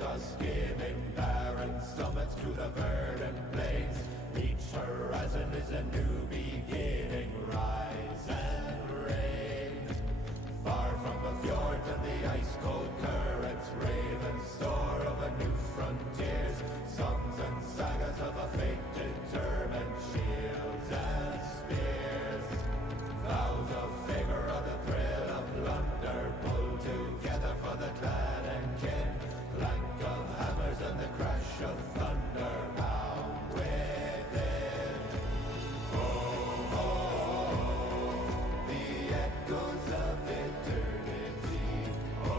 us skimming barren summits to the verdant plains. Each horizon is a new beginning, rise and reign. Far from the fjords and the ice-cold currents, ravens soar over new frontiers. Songs and sagas of a fate determined, shields and spears. Vows of favor or the thrill of plunder, pull together for the clan and kin. Clank of hammers and the crash of thunder, bound within. Oh, oh, oh, the echoes of eternity. Oh,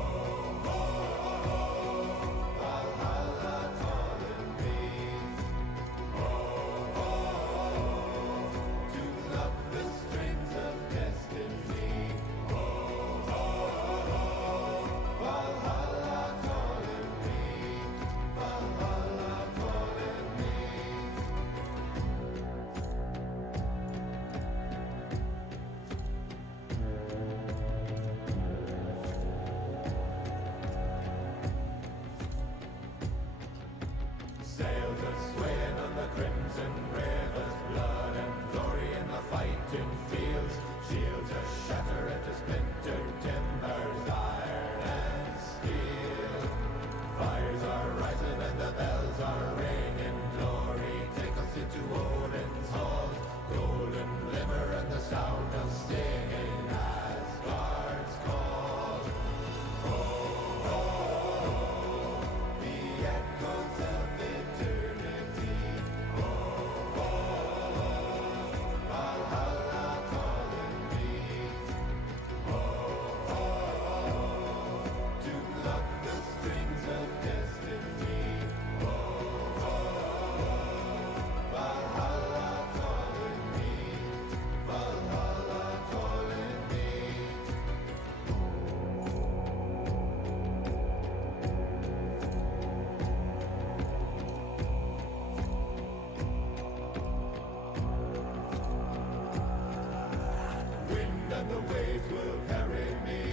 oh, oh, Valhalla calling me. Oh, oh, oh, to love the strings of destiny. Oh, oh, oh, Valhalla calling me. Valhalla calling me. Sails are swaying on the crimson rivers, blood and glory in the fighting fields. Shields are shattered into splintered timbers, iron and steel. Fires are rising and the bells are ringing. Glory, take us into Odin's halls. Golden glimmer and the sound of singing as guards call. Oh, oh, oh, the echoes of eternity. Oh, oh, oh, Valhalla calling me. Oh, oh, oh, to pluck the strings of destiny. Oh, oh, oh, Valhalla calling me. Valhalla calling me. Wind and the waves will carry me.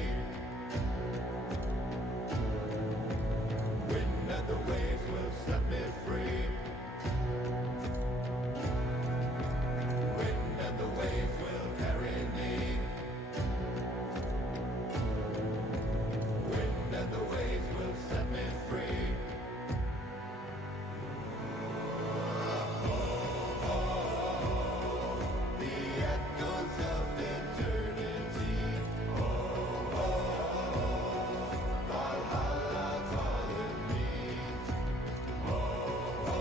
Wind and the waves will set me free. Wind and the waves will carry me. Wind and the waves will set me free. The echoes of eternity. Oh, oh, oh, Valhalla calling me. Oh, oh,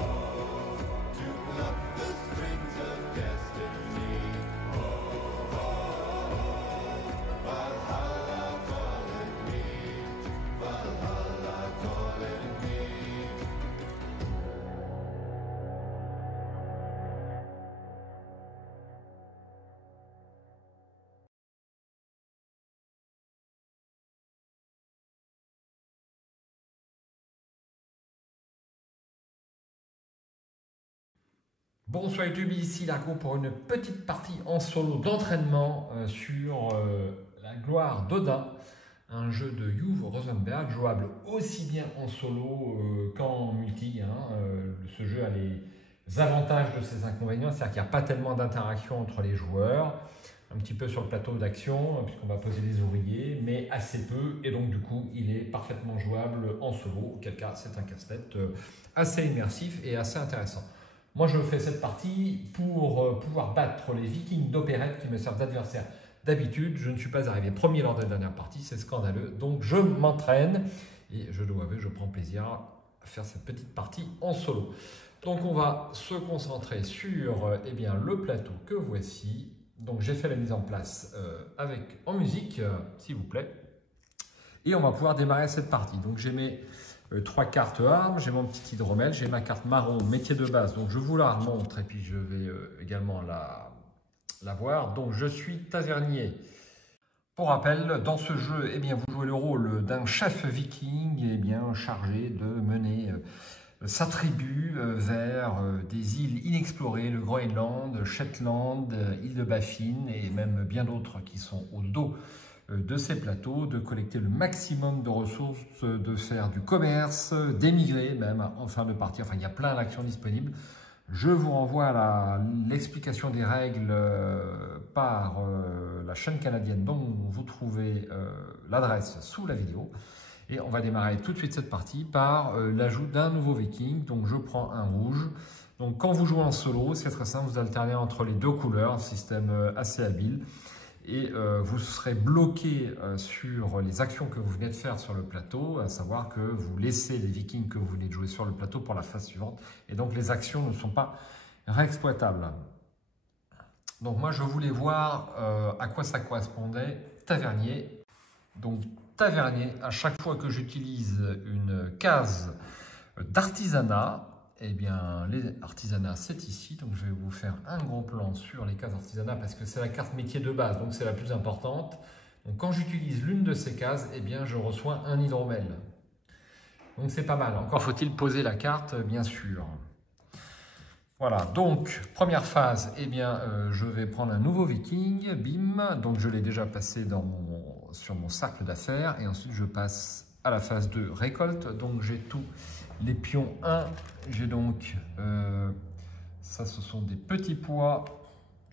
oh, to pluck the strings of destiny. Oh, oh, oh, Valhalla calling me. Valhalla calling me. Bonsoir YouTube, ici Largo pour une petite partie en solo d'entraînement sur la gloire d'Odin, un jeu de Uwe Rosenberg, jouable aussi bien en solo qu'en multi. Ce jeu a les avantages de ses inconvénients, c'est-à-dire qu'il n'y a pas tellement d'interaction entre les joueurs, un petit peu sur le plateau d'action, puisqu'on va poser les ouvriers, mais assez peu, et donc du coup il est parfaitement jouable en solo, auquel cas c'est un casse-tête assez immersif et assez intéressant. Moi, je fais cette partie pour pouvoir battre les Vikings d'opérette qui me servent d'adversaire d'habitude. Je ne suis pas arrivé premier lors de la dernière partie, c'est scandaleux. Donc, je m'entraîne et je dois avouer, je prends plaisir à faire cette petite partie en solo. Donc, on va se concentrer sur le plateau que voici. Donc, j'ai fait la mise en place en musique, s'il vous plaît. Et on va pouvoir démarrer cette partie. Donc, j'ai mes 3 cartes armes, j'ai mon petit hydromel, j'ai ma carte marron, métier de base, donc je vous la remontre et puis je vais également la voir. Donc je suis tavernier. Pour rappel, dans ce jeu, vous jouez le rôle d'un chef viking chargé de mener sa tribu vers des îles inexplorées, le Groenland, Shetland, île de Baffin et même bien d'autres qui sont au dos de ces plateaux, de collecter le maximum de ressources, de faire du commerce, d'émigrer même en fin de partie. Enfin, il y a plein d'actions disponibles. Je vous renvoie à l'explication des règles par la chaîne canadienne dont vous trouvez l'adresse sous la vidéo. Et on va démarrer tout de suite cette partie par l'ajout d'un nouveau viking. Donc je prends un rouge. Donc quand vous jouez en solo, c'est très simple, vous alternez entre les deux couleurs, un système assez habile. Et vous serez bloqué sur les actions que vous venez de faire sur le plateau, à savoir que vous laissez les vikings que vous venez de jouer sur le plateau pour la phase suivante. Et donc les actions ne sont pas réexploitables. Donc moi je voulais voir à quoi ça correspondait tavernier. Donc tavernier, à chaque fois que j'utilise une case d'artisanat, eh bien, les artisanats, c'est ici. Donc, je vais vous faire un gros plan sur les cases artisanat parce que c'est la carte métier de base, donc c'est la plus importante. Donc, quand j'utilise l'une de ces cases, eh bien, je reçois un hydromel. Donc, c'est pas mal. Encore faut-il poser la carte, bien sûr. Voilà, donc, première phase, eh bien, je vais prendre un nouveau viking, bim. Donc, je l'ai déjà passé sur mon cercle d'affaires. Et ensuite, je passe à la phase de récolte. Donc, j'ai tous les pions 1. J'ai donc, ça ce sont des petits pois.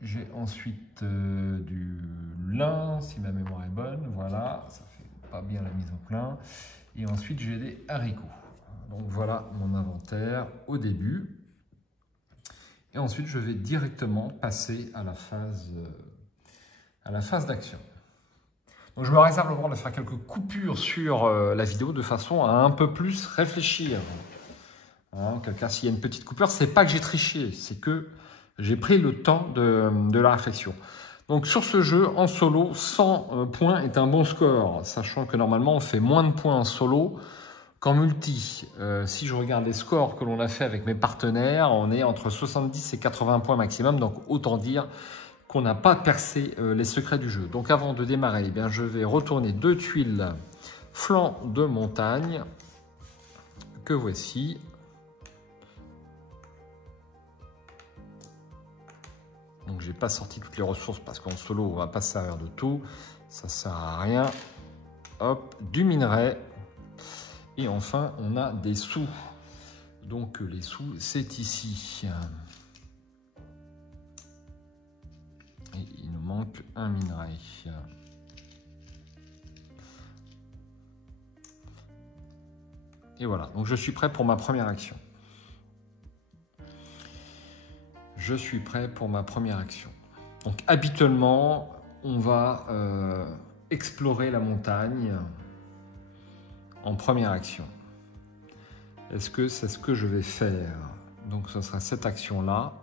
J'ai ensuite du lin, si ma mémoire est bonne. Voilà, ça fait pas bien la mise au plein. Et ensuite, j'ai des haricots. Donc, voilà mon inventaire au début. Et ensuite, je vais directement passer à la phase d'action. Donc, je me réserve le droit de faire quelques coupures sur la vidéo de façon à un peu plus réfléchir. Hein, car s'il y a une petite coupure, c'est pas que j'ai triché, c'est que j'ai pris le temps de la réflexion. Donc, sur ce jeu, en solo, 100 points est un bon score, sachant que normalement, on fait moins de points en solo qu'en multi. Si je regarde les scores que l'on a fait avec mes partenaires, on est entre 70 et 80 points maximum, donc autant dire qu'on n'a pas percé les secrets du jeu. Donc avant de démarrer, eh bien, je vais retourner 2 tuiles flanc de montagne que voici. Donc j'ai pas sorti toutes les ressources parce qu'en solo on va pas se servir de tout, ça sert à rien. Hop, du minerai. Et enfin on a des sous. Donc les sous c'est ici. Et il nous manque un minerai. Et voilà, donc je suis prêt pour ma première action. Je suis prêt pour ma première action. Donc habituellement, on va explorer la montagne en première action. Est-ce que c'est ce que je vais faire? Donc ce sera cette action-là.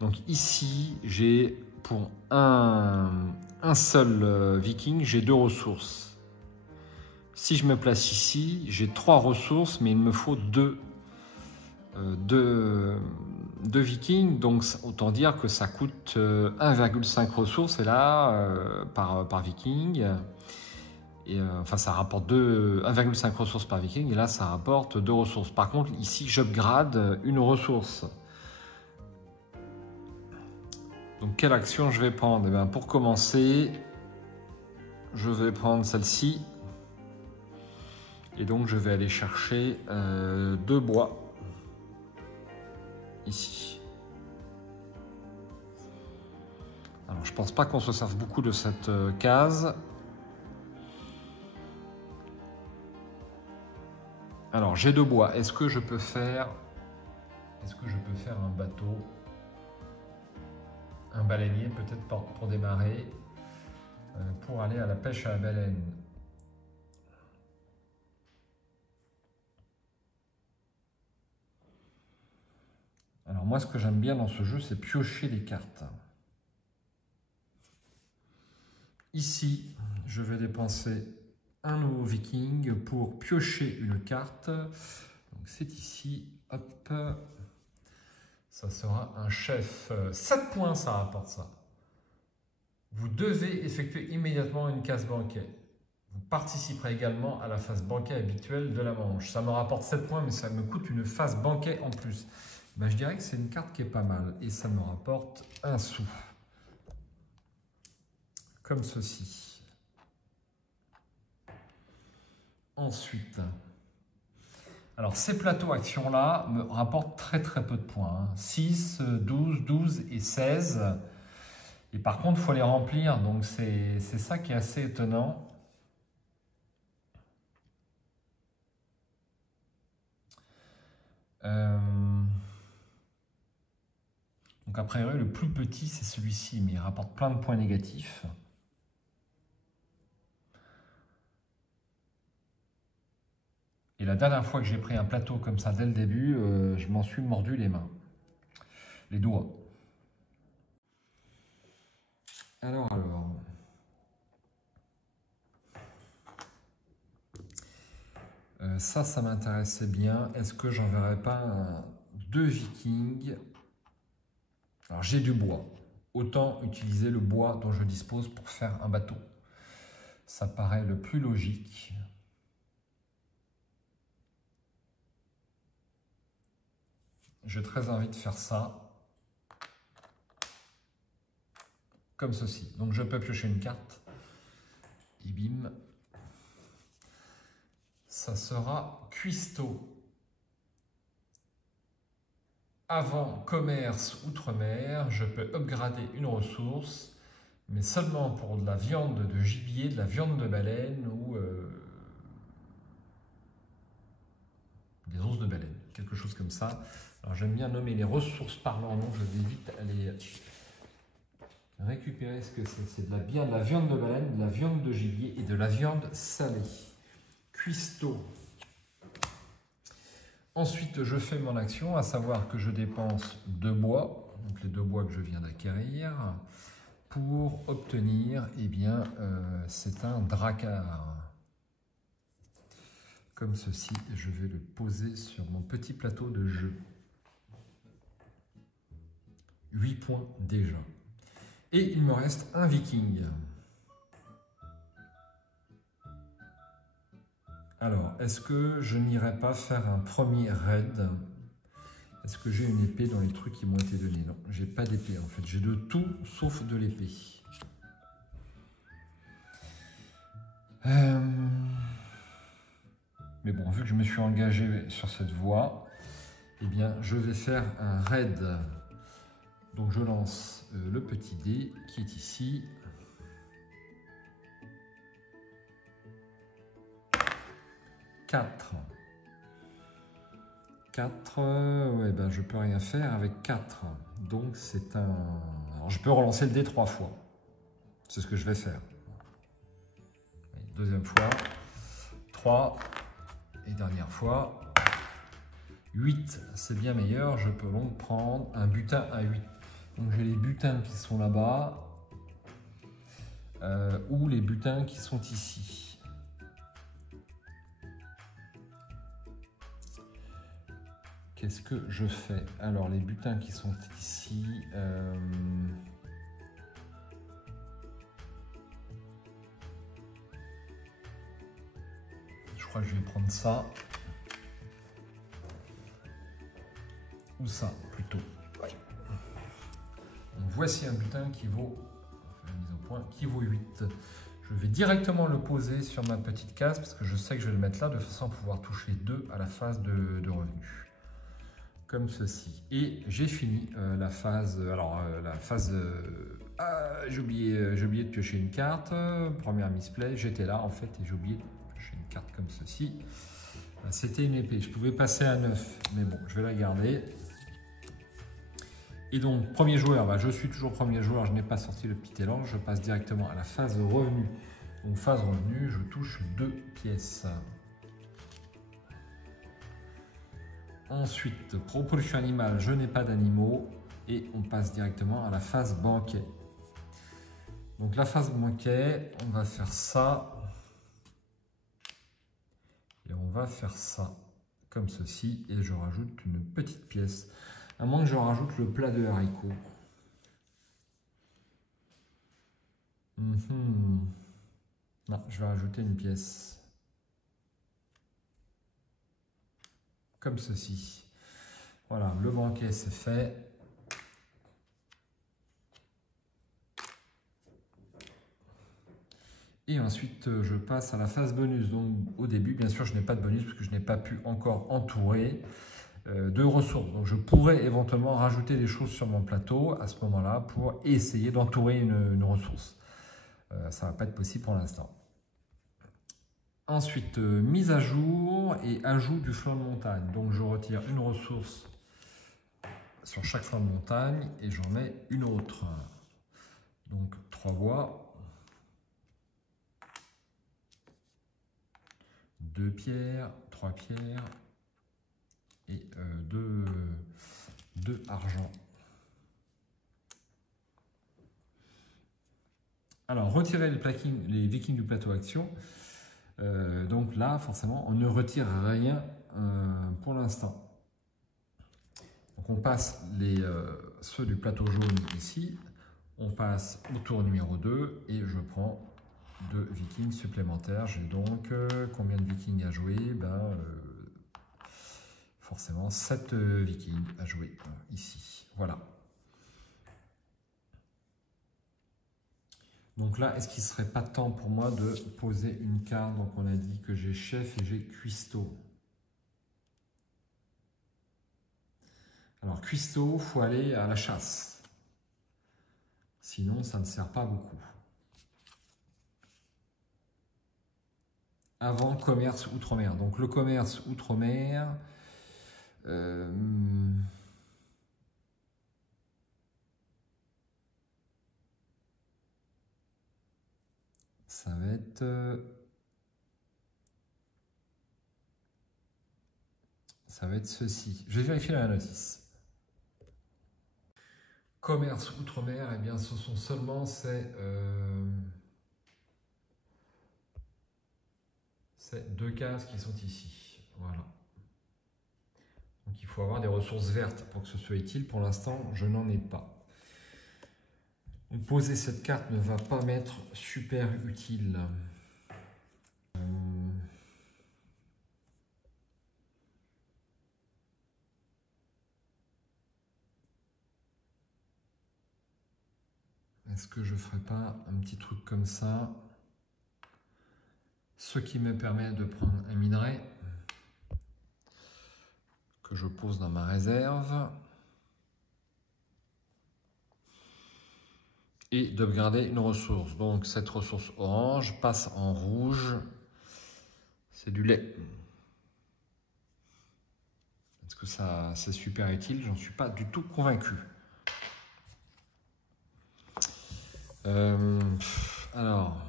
Donc ici, j'ai pour un seul viking, j'ai 2 ressources. Si je me place ici, j'ai 3 ressources, mais il me faut 2 vikings. Donc autant dire que ça coûte 1,5 ressources et là, par viking. Et, enfin, ça rapporte 1,5 ressources par viking et là, ça rapporte 2 ressources. Par contre, ici, j'upgrade une ressource. Donc, quelle action je vais prendre? Eh bien, pour commencer, je vais prendre celle-ci. Et donc, je vais aller chercher 2 bois. Ici. Alors, je pense pas qu'on se serve beaucoup de cette case. Alors, j'ai 2 bois. Est-ce que je peux faire un bateau? Un baleinier peut-être pour démarrer, pour aller à la pêche à la baleine. Alors moi, ce que j'aime bien dans ce jeu, c'est piocher les cartes. Ici, je vais dépenser un nouveau viking pour piocher une carte. Donc c'est ici, hop. Ça sera un chef. 7 points, ça rapporte ça. Vous devez effectuer immédiatement une case banquet. Vous participerez également à la phase banquet habituelle de la manche. Ça me rapporte 7 points, mais ça me coûte une phase banquet en plus. Ben, je dirais que c'est une carte qui est pas mal. Et ça me rapporte 1 sou. comme ceci. Ensuite, alors ces plateaux actions-là me rapportent très peu de points. 6, 12, 12 et 16. Et par contre, il faut les remplir, donc c'est ça qui est assez étonnant. Donc a priori, le plus petit, c'est celui-ci, mais il rapporte plein de points négatifs. Et la dernière fois que j'ai pris un plateau comme ça dès le début, je m'en suis mordu les mains, les doigts. Alors. Ça m'intéressait bien. Est-ce que j'enverrai pas 2 Vikings? Alors j'ai du bois. Autant utiliser le bois dont je dispose pour faire un bateau. Ça paraît le plus logique. J'ai très envie de faire ça. Comme ceci. Donc je peux piocher une carte. Et bim. Ça sera cuistot. Avant commerce outre-mer, je peux upgrader une ressource, mais seulement pour de la viande de gibier, de la viande de baleine ou des os de baleine, quelque chose comme ça. Alors j'aime bien nommer les ressources par leur nom, je vais vite aller récupérer ce que c'est. C'est bien de la viande de baleine, de la viande de gibier et de la viande salée. Cuistot. Ensuite, je fais mon action, à savoir que je dépense 2 bois, donc les 2 bois que je viens d'acquérir, pour obtenir, eh bien, c'est un drakkar. Comme ceci, je vais le poser sur mon petit plateau de jeu. 8 points déjà. Et il me reste un viking. Alors, est-ce que je n'irai pas faire un premier raid? Est-ce que j'ai une épée dans les trucs qui m'ont été donnés? Non, j'ai pas d'épée en fait. J'ai de tout sauf de l'épée. Mais bon, vu que je me suis engagé sur cette voie, eh bien, je vais faire un raid. Donc, je lance le petit dé qui est ici. 4. 4, ouais, ben je peux rien faire avec 4. Donc c'est un... Alors je peux relancer le dé 3 fois. C'est ce que je vais faire. Deuxième fois. 3. Et dernière fois. 8, c'est bien meilleur. Je peux donc prendre un butin à 8. Donc j'ai les butins qui sont là-bas. Ou les butins qui sont ici. Qu'est-ce que je fais? Alors, les butins qui sont ici... je crois que je vais prendre ça. Ou ça, plutôt. Ouais. Donc, voici un butin qui vaut... la mise au point, qui vaut 8. Je vais directement le poser sur ma petite case, parce que je sais que je vais le mettre là, de façon à pouvoir toucher 2 à la phase de revenus. Comme ceci. Et j'ai fini la phase. Alors, la phase. J'ai oublié de piocher une carte. Première misplay. J'étais là en fait et j'ai oublié de piocher une carte comme ceci. C'était une épée. Je pouvais passer à 9, mais bon, je vais la garder. Et donc, premier joueur, bah, je suis toujours premier joueur. Je n'ai pas sorti le petit élan. Je passe directement à la phase revenu. Donc, phase revenu, je touche 2 pièces. Ensuite, propulsion animale, je n'ai pas d'animaux. Et on passe directement à la phase banquet. Donc la phase banquet, on va faire ça. Et on va faire ça, comme ceci. Et je rajoute une petite pièce. À moins que je rajoute le plat de haricots. Non, je vais rajouter une pièce. Comme ceci. Voilà, le banquet c'est fait. Et ensuite, je passe à la phase bonus. Donc, au début, bien sûr, je n'ai pas de bonus parce que je n'ai pas pu encore entourer de ressources. Donc, je pourrais éventuellement rajouter des choses sur mon plateau à ce moment-là pour essayer d'entourer une ressource. Ça ne va pas être possible pour l'instant. Ensuite, mise à jour et ajout du flanc de montagne. Donc, je retire une ressource sur chaque flanc de montagne et j'en mets une autre. Donc, 3 bois. 2 pierres, 3 pierres et 2 argent. Alors, retirer les vikings du plateau action. Donc là, forcément, on ne retire rien pour l'instant. Donc on passe ceux du plateau jaune ici. On passe au tour numéro 2 et je prends 2 vikings supplémentaires. J'ai donc combien de vikings à jouer? Forcément 7 vikings à jouer ici. Voilà. Donc là, est-ce qu'il ne serait pas temps pour moi de poser une carte? Donc on a dit que j'ai chef et j'ai cuistot. Alors cuistot, il faut aller à la chasse. Sinon, ça ne sert pas beaucoup. Avant commerce outre-mer. Donc le commerce outre-mer, ça va être ceci. Je vais vérifier la notice. Commerce outre-mer, eh bien ce sont seulement ces 2 cases qui sont ici. Voilà. Donc il faut avoir des ressources vertes pour que ce soit utile. Pour l'instant, je n'en ai pas. Donc, poser cette carte ne va pas m'être super utile. Est-ce que je ne ferai pas un petit truc comme ça? Ce qui me permet de prendre un minerai que je pose dans ma réserve et d'upgrader une ressource. Donc cette ressource orange passe en rouge. C'est du lait. Est-ce que ça c'est super utile? J'en suis pas du tout convaincu. Alors,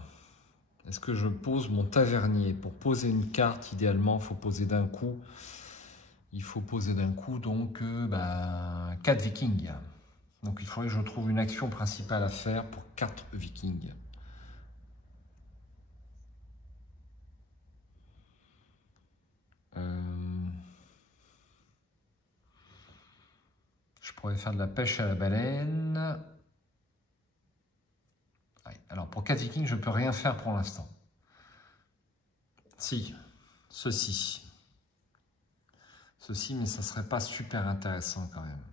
est-ce que je pose mon tavernier? Pour poser une carte, idéalement, il faut poser d'un coup. Il faut poser d'un coup, donc, 4 vikings. Donc, il faudrait que je trouve une action principale à faire pour 4 vikings. Je pourrais faire de la pêche à la baleine. Alors, pour 4 vikings, je ne peux rien faire pour l'instant. Si, ceci. Ceci, mais ça ne serait pas super intéressant quand même.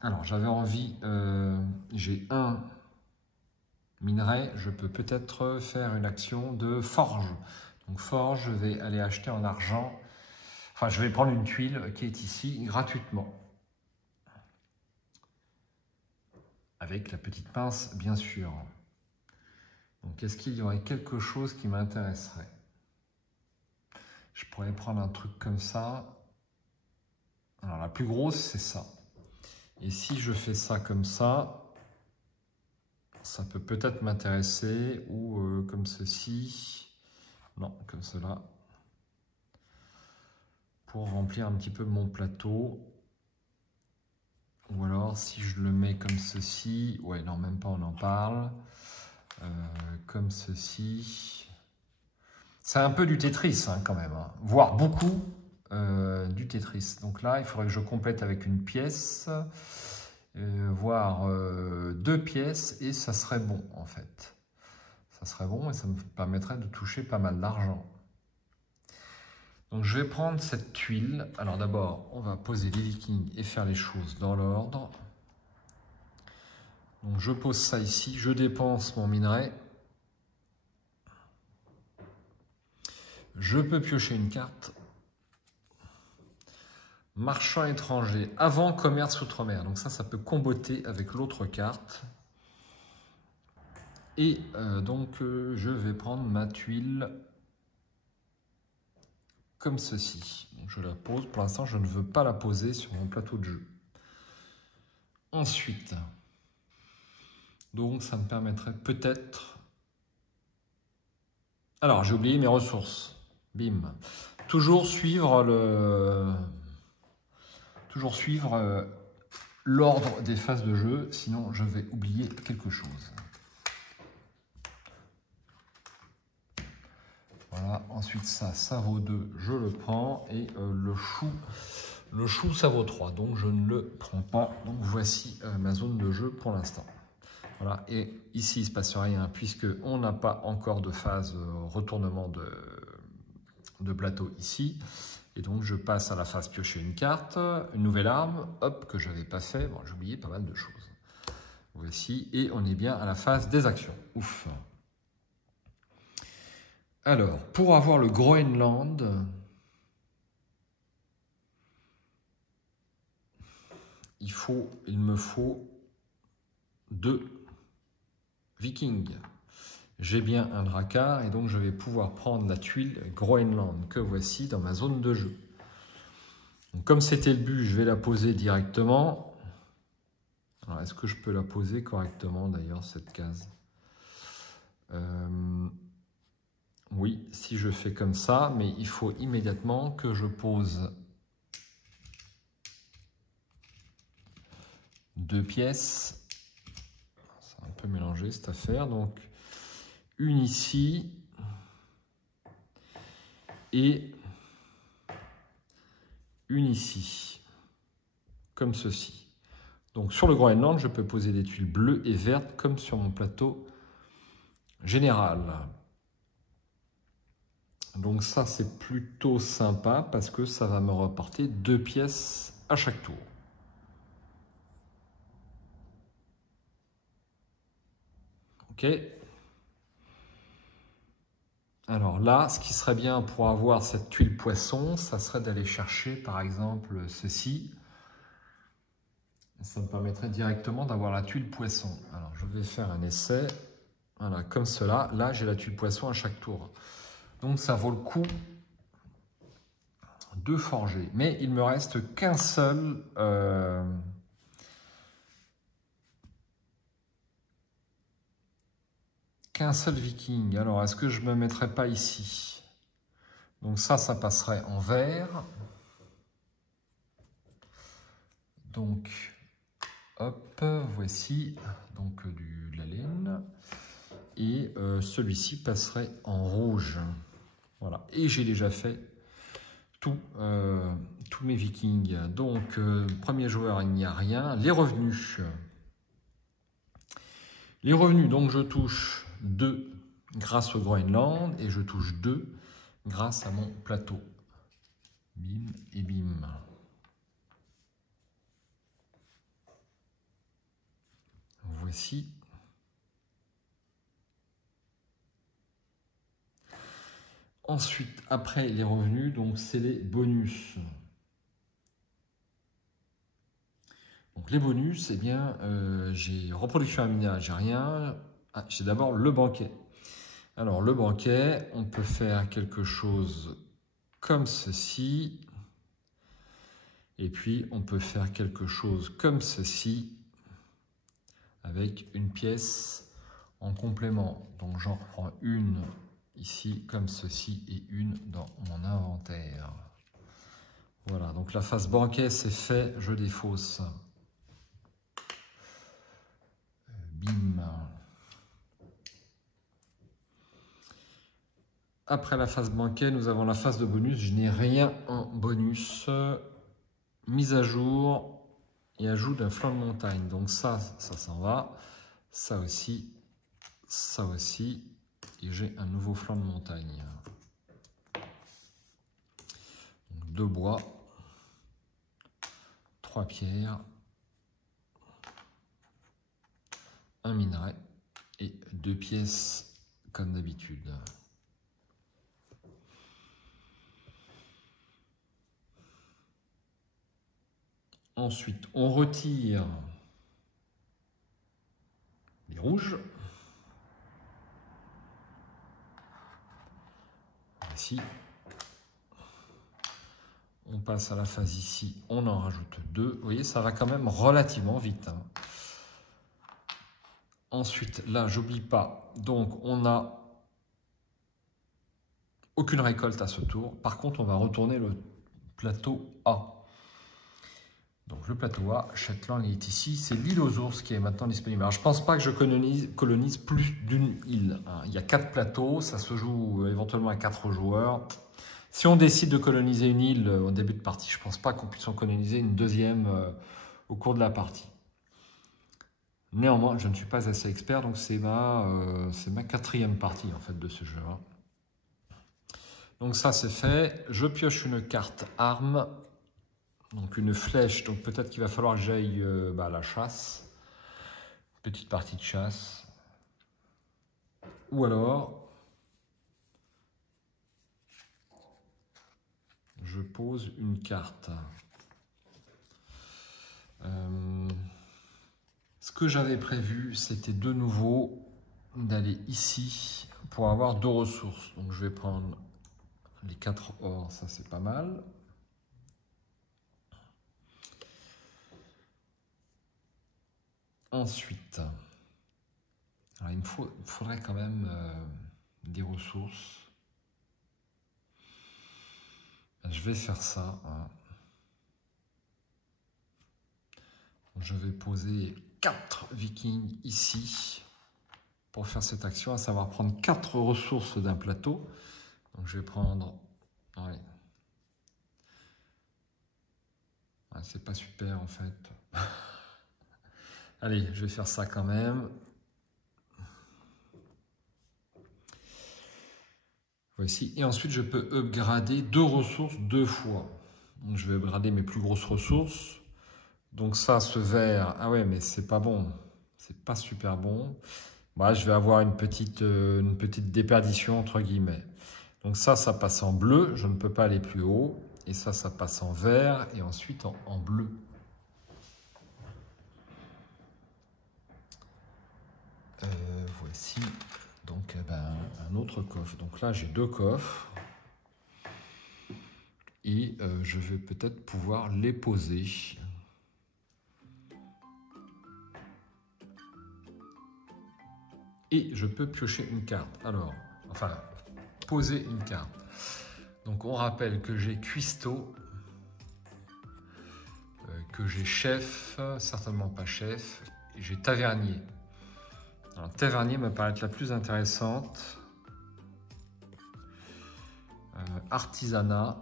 Alors, j'avais envie, j'ai un minerai, je peux peut-être faire une action de forge. Donc, forge, je vais aller acheter en argent. Enfin, je vais prendre une tuile qui est ici gratuitement. Avec la petite pince, bien sûr. Donc, est-ce qu'il y aurait quelque chose qui m'intéresserait? Je pourrais prendre un truc comme ça. Alors, la plus grosse, c'est ça. Et si je fais ça comme ça, ça peut peut-être m'intéresser. Ou comme ceci. Non, comme cela. Pour remplir un petit peu mon plateau. Ou alors, si je le mets comme ceci. Ouais, non, même pas, on en parle. Comme ceci. C'est un peu du Tetris hein, quand même, hein. Voire beaucoup du Tetris. Donc là, il faudrait que je complète avec une pièce, voire 2 pièces, et ça serait bon en fait. Ça serait bon et ça me permettrait de toucher pas mal d'argent. Donc je vais prendre cette tuile. Alors d'abord, on va poser les vikings et faire les choses dans l'ordre. Donc je pose ça ici, je dépense mon minerai. Je peux piocher une carte. Marchand étranger, avant commerce outre-mer. Donc ça peut comboter avec l'autre carte. Et je vais prendre ma tuile comme ceci. Donc, je la pose. Pour l'instant, je ne veux pas la poser sur mon plateau de jeu. Ensuite, donc ça me permettrait peut-être... Alors, j'ai oublié mes ressources. Bim. Toujours suivre l'ordre des phases de jeu, sinon je vais oublier quelque chose. Voilà, ensuite ça vaut 2, je le prends, et le chou ça vaut 3, donc je ne le prends pas. Donc voici ma zone de jeu pour l'instant. Voilà, et ici il ne se passe rien puisque on n'a pas encore de phase retournement de plateau ici. Et donc je passe à la phase piocher une carte, une nouvelle arme, hop, que je n'avais pas fait. Bon, j'ai oublié pas mal de choses. Voici, et on est bien à la phase des actions. Ouf. Alors, pour avoir le Groenland, il me faut 2 vikings. J'ai bien un drakkar et donc je vais pouvoir prendre la tuile Groenland que voici dans ma zone de jeu. Donc, comme c'était le but, je vais la poser directement. Alors, est-ce que je peux la poser correctement d'ailleurs, cette case? Oui, si je fais comme ça, mais il faut immédiatement que je pose 2 pièces. C'est un peu mélangé cette affaire. Donc, une ici et une ici, comme ceci. Donc, sur le Groenland, je peux poser des tuiles bleues et vertes comme sur mon plateau général. Donc ça, c'est plutôt sympa parce que ça va me rapporter 2 pièces à chaque tour. Ok. Alors là, ce qui serait bien pour avoir cette tuile poisson, ça serait d'aller chercher par exemple ceci. Ça me permettrait directement d'avoir la tuile poisson. Alors je vais faire un essai. Voilà, comme cela. Là, j'ai la tuile poisson à chaque tour. Donc ça vaut le coup de forger. Mais il me reste qu'un seul viking. Alors est-ce que je ne me mettrais pas ici? Donc ça passerait en vert. Donc hop, voici donc de la laine. Et celui-ci passerait en rouge. Voilà. Et j'ai déjà fait tous mes vikings. Donc, premier joueur, il n'y a rien. Les revenus. Donc je touche 2 grâce au Groenland et je touche 2 grâce à mon plateau. Bim et bim. Voici. Ensuite, après les revenus, donc c'est les bonus. Donc les bonus, eh bien, j'ai reproduction aminale, j'ai rien. Ah, j'ai d'abord le banquet. Alors le banquet, on peut faire quelque chose comme ceci. Et puis on peut faire quelque chose comme ceci avec une pièce en complément. Donc j'en reprends une ici comme ceci et une dans mon inventaire. Voilà, donc la phase banquet c'est fait, je défausse. Bim. Après la phase banquet, nous avons la phase de bonus. Je n'ai rien en bonus. Mise à jour et ajout d'un flanc de montagne. Donc ça s'en va. Ça aussi. Et j'ai un nouveau flanc de montagne. 2 bois, 3 pierres, un minerai et 2 pièces comme d'habitude. Ensuite, on retire les rouges. Ici. On passe à la phase ici, on en rajoute 2. Vous voyez, ça va quand même relativement vite. Hein. Ensuite, là, j'oublie pas. Donc, on n'a aucune récolte à ce tour. Par contre, on va retourner le plateau A. Donc, le plateau A, Shetland, il est ici. C'est l'île aux ours qui est maintenant disponible. Alors, je ne pense pas que je colonise plus d'une île. Hein. Il y a 4 plateaux. Ça se joue éventuellement à 4 joueurs. Si on décide de coloniser une île au début de partie, je ne pense pas qu'on puisse en coloniser une deuxième au cours de la partie. Néanmoins, je ne suis pas assez expert, donc c'est ma 4e partie en fait de ce jeu. Hein. Donc ça c'est fait. Je pioche une carte arme, donc une flèche. Donc peut-être qu'il va falloir que j'aille à la chasse, petite partie de chasse, ou alors je pose une carte. Ce que j'avais prévu, c'était de nouveau d'aller ici pour avoir 2 ressources. Donc je vais prendre les 4 ors, ça c'est pas mal. Ensuite, alors il me faudrait quand même des ressources. Je vais faire ça. Hein. Je vais poser 4 vikings ici pour faire cette action, à savoir prendre 4 ressources d'un plateau. Donc je vais prendre... Ouais. Ouais, c'est pas super en fait. Allez, je vais faire ça quand même. Voici. Et ensuite, je peux upgrader 2 ressources 2 fois. Donc, je vais upgrader mes plus grosses ressources. Donc ça, ce vert, ah ouais, mais c'est pas bon. C'est pas super bon. Bah, je vais avoir une petite déperdition, entre guillemets. Donc ça passe en bleu. Je ne peux pas aller plus haut. Et ça passe en vert et ensuite en bleu. Voici donc un autre coffre. Donc là, j'ai 2 coffres. Et je vais peut-être pouvoir les poser. Et je peux piocher une carte. Alors, enfin, poser une carte. Donc, on rappelle que j'ai cuistot, que j'ai chef, certainement pas chef, et j'ai tavernier. Alors, tavernier me paraît être la plus intéressante. Artisanat.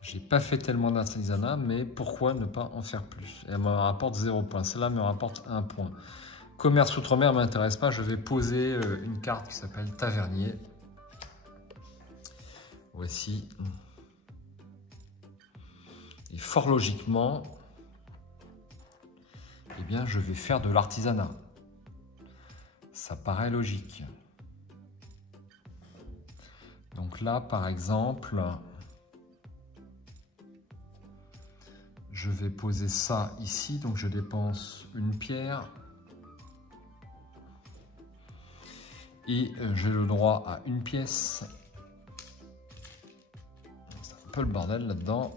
J'ai pas fait tellement d'artisanat, mais pourquoi ne pas en faire plus? Et elle me rapporte 0 points. Celle-là me rapporte 1 point. Commerce outre-mer ne m'intéresse pas, je vais poser une carte qui s'appelle Tavernier. Voici. Et fort logiquement, eh bien, je vais faire de l'artisanat. Ça paraît logique. Donc là, par exemple, je vais poser ça ici. Donc je dépense une pierre. Et j'ai le droit à une pièce. C'est un peu le bordel là-dedans.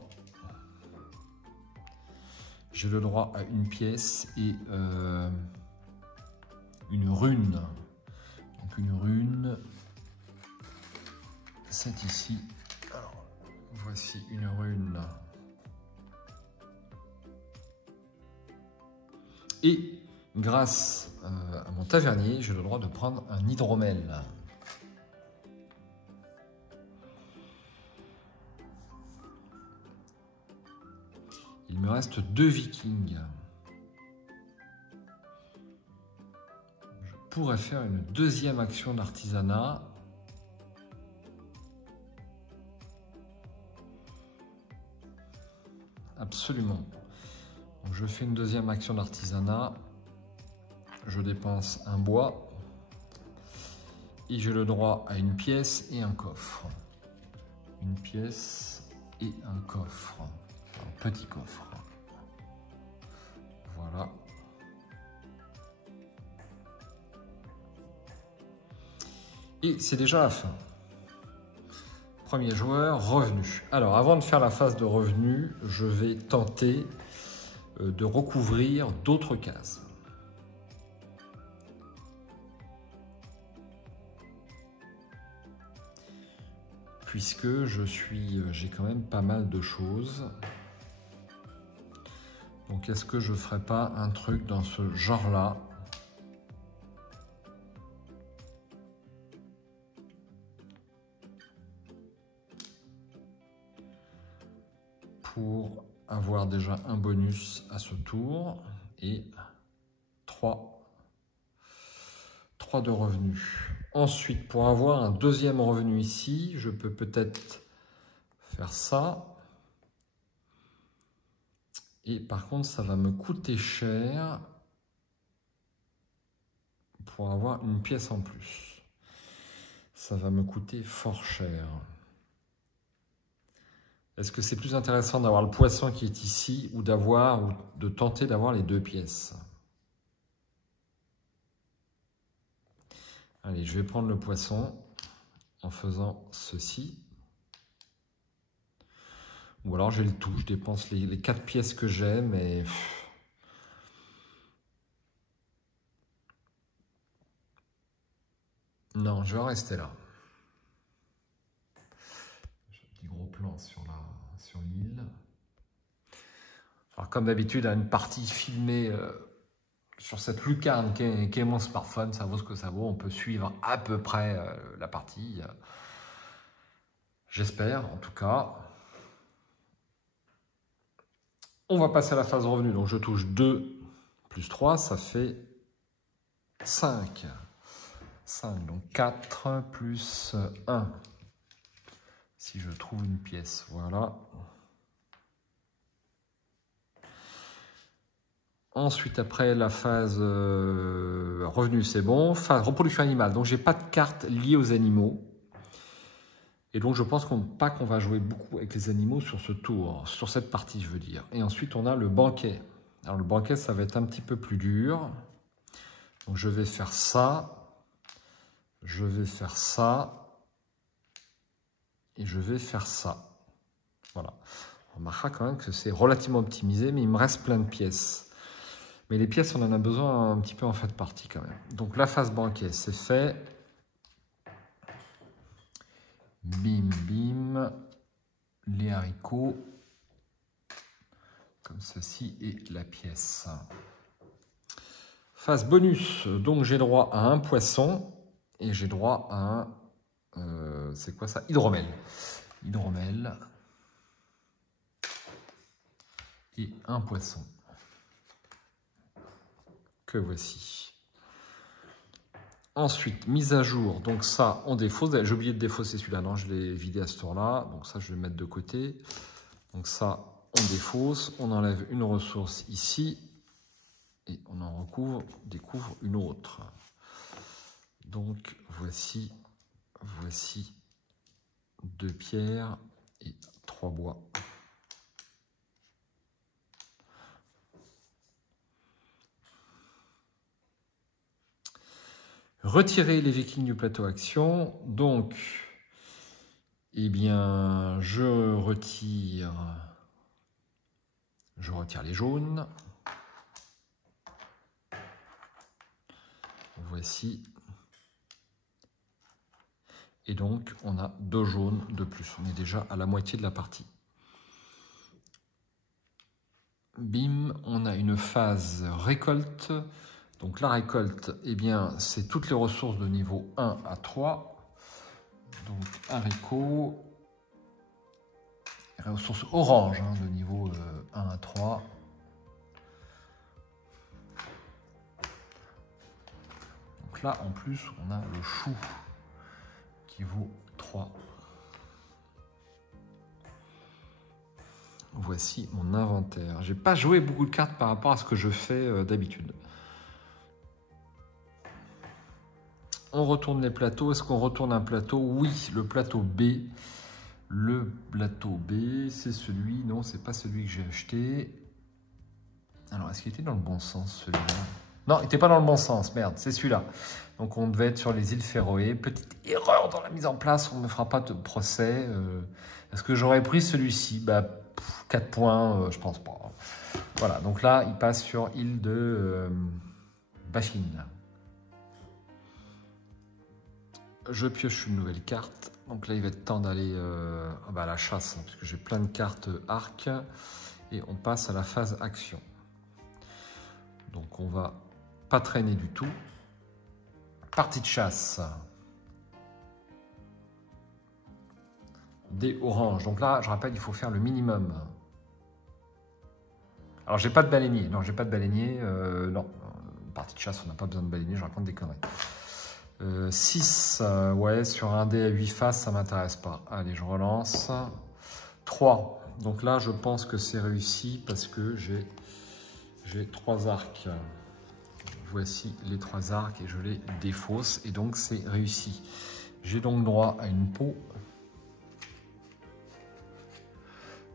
J'ai le droit à une pièce et une rune. Donc une rune, c'est ici. Alors, voici une rune. Et grâce à mon tavernier, j'ai le droit de prendre un hydromel. Il me reste 2 vikings. Je pourrais faire une deuxième action d'artisanat. absolument. Donc, je fais une deuxième action d'artisanat. Je dépense un bois. Et j'ai le droit à une pièce et un coffre. Une pièce et un coffre. Un petit coffre. Voilà. Et c'est déjà la fin. Premier joueur, revenu. Alors, avant de faire la phase de revenu, je vais tenter de recouvrir d'autres cases. Puisque j'ai quand même pas mal de choses. Donc, est-ce que je ne ferai pas un truc dans ce genre-là ? Pour avoir déjà un bonus à ce tour et 3 de revenus. Ensuite, pour avoir un deuxième revenu ici, je peux peut-être faire ça. Et par contre, ça va me coûter cher pour avoir une pièce en plus. Ça va me coûter fort cher. Est-ce que c'est plus intéressant d'avoir le poisson qui est ici ou de tenter d'avoir les deux pièces? Allez, je vais prendre le poisson en faisant ceci. Ou alors j'ai le tout, je dépense les 4 pièces que j'ai, mais... Non, je vais en rester là. J'ai un petit gros plan sur l'île. Alors comme d'habitude, une partie filmée sur cette lucarne qui est mon smartphone, ça vaut ce que ça vaut. On peut suivre à peu près la partie. J'espère, en tout cas. On va passer à la phase revenu. Donc je touche 2 plus 3, ça fait 5. 5, donc 4 plus 1. Si je trouve une pièce, voilà. Ensuite, après la phase revenu, c'est bon. Phase reproduction animale. Donc, j'ai pas de cartes liées aux animaux. Et donc, je pense pas qu'on va jouer beaucoup avec les animaux sur ce tour, sur cette partie, je veux dire. Et ensuite, on a le banquet. Alors, le banquet, ça va être un petit peu plus dur. Donc, je vais faire ça. Je vais faire ça. Et je vais faire ça. Voilà. On remarquera quand même que c'est relativement optimisé, mais il me reste plein de pièces. Mais les pièces, on en a besoin un petit peu en fin de partie quand même. Donc la phase banquet, c'est fait. Bim, bim. Les haricots. Comme ceci et la pièce. Phase bonus. Donc j'ai droit à un poisson. Et j'ai droit à un... c'est quoi ça? Hydromel. Hydromel. Et un poisson. Que voici. Ensuite, mise à jour. Donc ça, on défausse. J'ai oublié de défausser celui-là. Non, je l'ai vidé à ce tour-là. Donc ça, je vais le mettre de côté. Donc ça, on défausse. On enlève une ressource ici. Et on en découvre une autre. Donc voici 2 pierres et 3 bois. Retirer les vikings du plateau action. Donc, eh bien, je retire les jaunes. Voici. Et donc, on a 2 jaunes de plus. On est déjà à la moitié de la partie. Bim, on a une phase récolte. Donc la récolte, eh bien, c'est toutes les ressources de niveau 1 à 3. Donc haricots, ressources orange de niveau 1 à 3. Donc là, en plus, on a le chou qui vaut 3. Voici mon inventaire. J'ai pas joué beaucoup de cartes par rapport à ce que je fais d'habitude. On retourne les plateaux. Est-ce qu'on retourne un plateau? Oui, le plateau B. Le plateau B, c'est celui... Non, c'est pas celui que j'ai acheté. Alors, est-ce qu'il était dans le bon sens, celui-là? Non, il n'était pas dans le bon sens. Merde, c'est celui-là. Donc, on devait être sur les îles Féroé. Petite erreur dans la mise en place. On ne me fera pas de procès. Est-ce que j'aurais pris celui-ci? 4 points, je pense pas. Voilà, donc là, il passe sur île de Bachine. Je pioche une nouvelle carte. Donc là, il va être temps d'aller à la chasse, hein, puisque j'ai plein de cartes arc. Et on passe à la phase action. Donc on va pas traîner du tout. Partie de chasse. Des oranges. Donc là, je rappelle, il faut faire le minimum. Alors, j'ai pas de baleinier. Non, j'ai pas de baleinier. Non, partie de chasse, on n'a pas besoin de baleinier. Je raconte des conneries. 6, ouais, sur un dé à 8 faces, ça m'intéresse pas. Allez, je relance. 3. Donc là, je pense que c'est réussi parce que j'ai 3 arcs. Voici les 3 arcs et je les défausse. Et donc, c'est réussi. J'ai donc droit à une peau.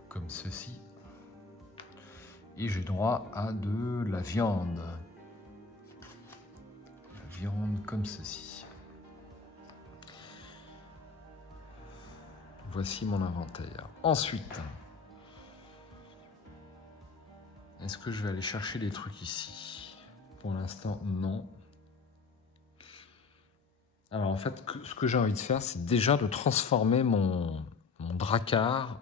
Comme ceci. Et j'ai droit à de la viande. La viande comme ceci. Voici mon inventaire. Ensuite, est-ce que je vais aller chercher des trucs ici? Pour l'instant, non. Alors en fait, ce que j'ai envie de faire, c'est déjà de transformer mon dracard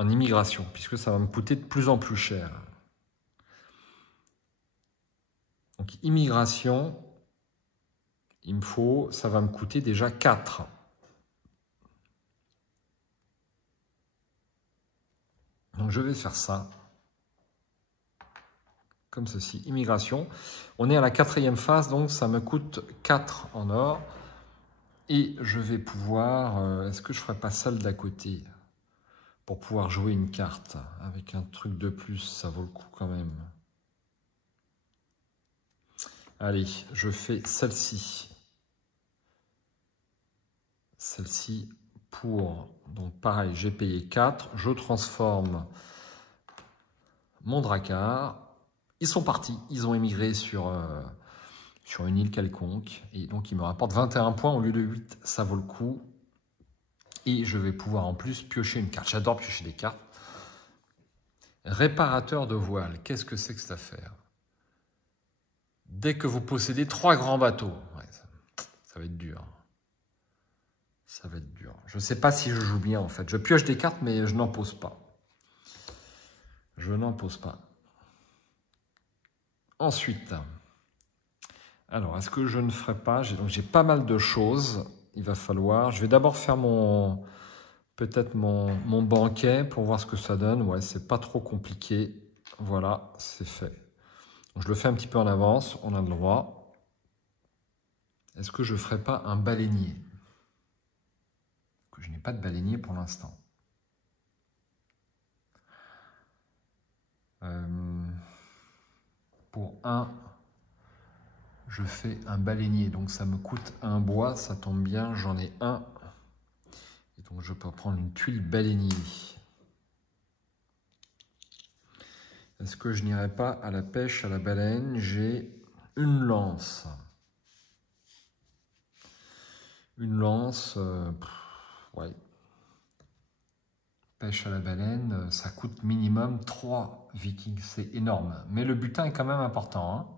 en immigration, puisque ça va me coûter de plus en plus cher. Donc immigration, ça va me coûter déjà 4. Donc je vais faire ça, comme ceci, immigration. On est à la 4e phase, donc ça me coûte 4 en or. Et je vais pouvoir, est-ce que je ne ferai pas celle d'à côté pour pouvoir jouer une carte avec un truc de plus, ça vaut le coup quand même. Allez, je fais celle-ci. Celle-ci pour... Donc pareil, j'ai payé 4. Je transforme mon dracard. Ils sont partis. Ils ont émigré sur une île quelconque. Et donc, ils me rapportent 21 points au lieu de 8. Ça vaut le coup. Et je vais pouvoir en plus piocher une carte. J'adore piocher des cartes. Réparateur de voile. Qu'est-ce que c'est que cette affaire? Dès que vous possédez 3 grands bateaux. Ouais, ça va être dur. Ça va être dur. Je ne sais pas si je joue bien en fait. Je pioche des cartes mais je n'en pose pas. Je n'en pose pas. Ensuite, alors est-ce que je ne ferai pas? J'ai pas mal de choses. Il va falloir... Je vais d'abord faire peut-être mon banquet pour voir ce que ça donne. Ouais, c'est pas trop compliqué. Voilà, c'est fait. Donc, je le fais un petit peu en avance. On a le droit. Est-ce que je ne ferai pas un baleinier? Je n'ai pas de baleinier pour l'instant. Pour 1, je fais un baleinier. Donc ça me coûte un bois, ça tombe bien, j'en ai 1. Et donc je peux prendre une tuile baleinier. Est-ce que je n'irai pas à la pêche à la baleine? J'ai une lance. Une lance, ouais. Pêche à la baleine, ça coûte minimum 3 vikings, c'est énorme. Mais le butin est quand même important. Hein.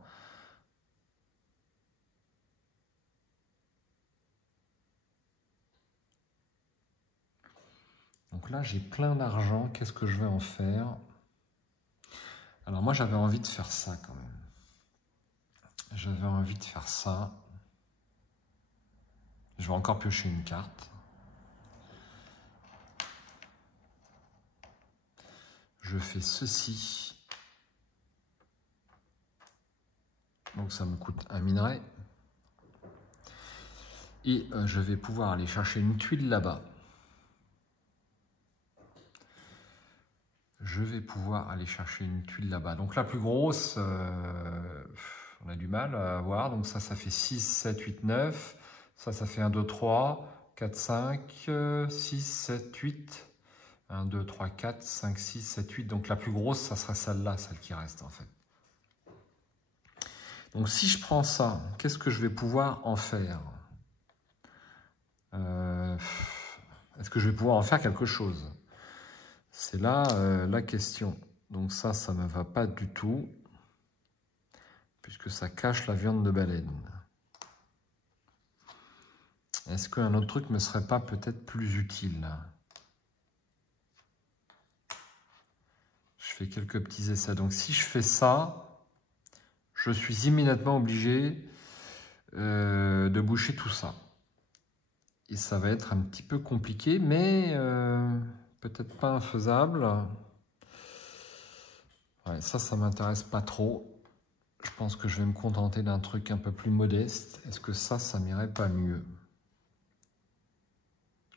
Donc là, j'ai plein d'argent. Qu'est-ce que je vais en faire? Alors moi, j'avais envie de faire ça quand même. J'avais envie de faire ça. Je vais encore piocher une carte. Je fais ceci. Donc ça me coûte un minerai. Et je vais pouvoir aller chercher une tuile là-bas. je vais pouvoir aller chercher une tuile là-bas. Donc la plus grosse, on a du mal à voir. Donc ça fait 6, 7, 8, 9. Ça fait 1, 2, 3, 4, 5, 6, 7, 8. 1, 2, 3, 4, 5, 6, 7, 8. Donc la plus grosse, ça sera celle-là, celle qui reste en fait. Donc si je prends ça, qu'est-ce que je vais pouvoir en faire? Est-ce que je vais pouvoir en faire quelque chose? C'est là la question. Donc ça ne me va pas du tout, puisque ça cache la viande de baleine. Est-ce qu'un autre truc ne me serait pas peut-être plus utile? Je fais quelques petits essais. Donc si je fais ça, je suis immédiatement obligé de boucher tout ça. Et ça va être un petit peu compliqué, mais peut-être pas infaisable. Ouais, ça m'intéresse pas trop. Je pense que je vais me contenter d'un truc un peu plus modeste. Est-ce que ça m'irait pas mieux?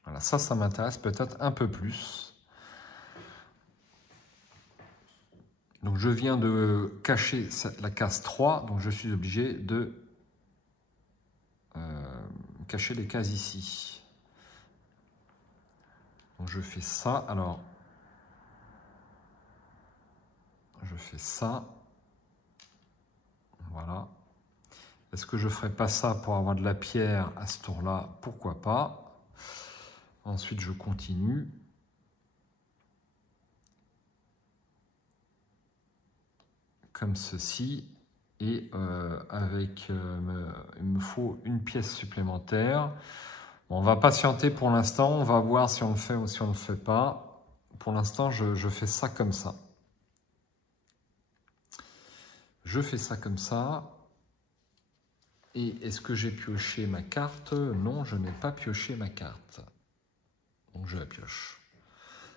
Voilà, ça m'intéresse peut-être un peu plus. Donc je viens de cacher la case 3, donc je suis obligé de cacher les cases ici. Donc je fais ça, alors je fais ça, voilà. Est-ce que je ferai pas ça pour avoir de la pierre à ce tour-là? Pourquoi pas? Ensuite je continue. Comme ceci. Et il me faut une pièce supplémentaire. Bon, on va patienter pour l'instant. On va voir si on le fait ou si on ne le fait pas. Pour l'instant, je fais ça comme ça. Je fais ça comme ça. Et est-ce que j'ai pioché ma carte? Non, je n'ai pas pioché ma carte. Donc je la pioche.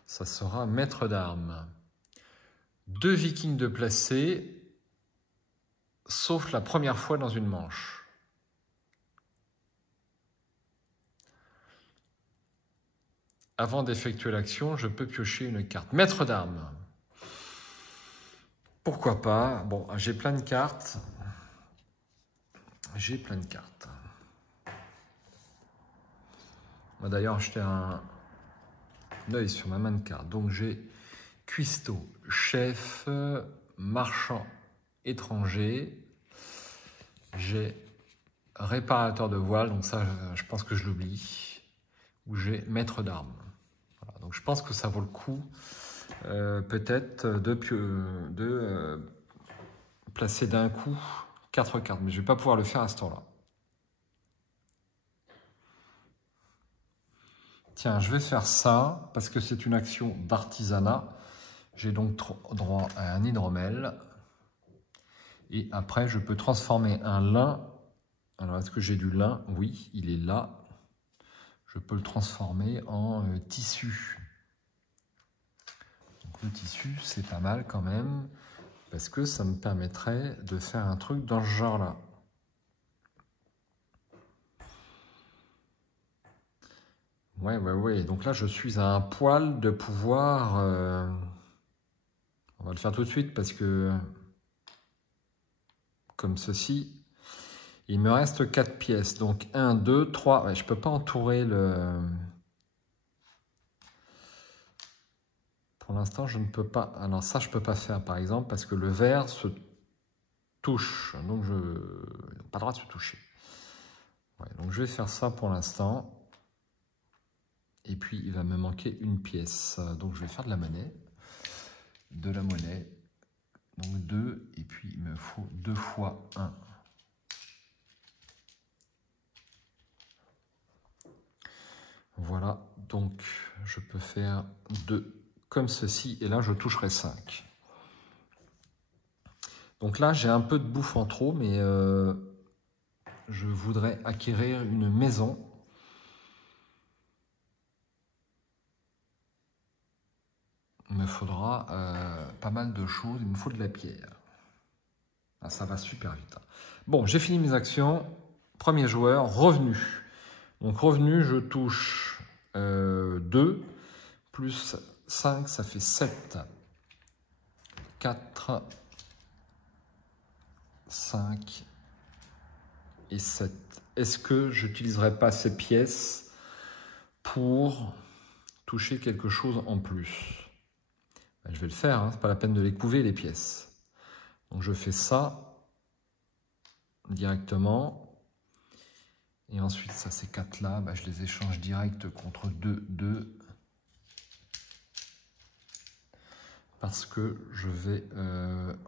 Ça sera maître d'armes. 2 vikings de placé. Sauf la première fois dans une manche. Avant d'effectuer l'action, je peux piocher une carte. Maître d'armes. Pourquoi pas? Bon, j'ai plein de cartes. J'ai plein de cartes. On va d'ailleurs jeter un œil sur ma main de cartes. Donc j'ai cuistot, chef, marchand, étranger. J'ai réparateur de voile, donc ça je pense que je l'oublie. Ou j'ai maître d'armes. Voilà, donc je pense que ça vaut le coup peut-être de placer d'un coup 4 cartes, mais je ne vais pas pouvoir le faire à ce tour-là. Tiens, je vais faire ça parce que c'est une action d'artisanat. J'ai donc droit à un hydromel. Et après, je peux transformer un lin. Alors, est-ce que j'ai du lin? Oui, il est là. Je peux le transformer en tissu. Donc, le tissu, c'est pas mal quand même, parce que ça me permettrait de faire un truc dans ce genre-là. Ouais. Donc là, je suis à un poil de pouvoir... On va le faire tout de suite parce que... Comme ceci. Il me reste 4 pièces. Donc 1, 2, 3. Ouais, je ne peux pas entourer le... Pour l'instant, je ne peux pas... Alors ça, je ne peux pas faire, par exemple, parce que le vert se touche. Donc, je n'ai pas le droit de se toucher. Ouais, donc, je vais faire ça pour l'instant. Et puis, il va me manquer une pièce. Donc, je vais faire de la monnaie. De la monnaie. Donc, 2. Et puis, il me faut 2 fois 1. Voilà. Donc, je peux faire 2 comme ceci. Et là, je toucherai 5. Donc là, j'ai un peu de bouffe en trop, mais je voudrais acquérir une maison. Il me faudra pas mal de choses. Il me faut de la pierre. Ah, ça va super vite. Bon, j'ai fini mes actions. Premier joueur, revenu. Donc revenu, je touche 2 plus 5, ça fait 7. 4, 5 et 7. Est-ce que je n'utiliserai pas ces pièces pour toucher quelque chose en plus? Ben, je vais le faire, hein, c'est pas la peine de les couver les pièces. Donc je fais ça directement. Et ensuite, ça, ces 4 là, ben, je les échange direct contre 2, 2. Parce que je vais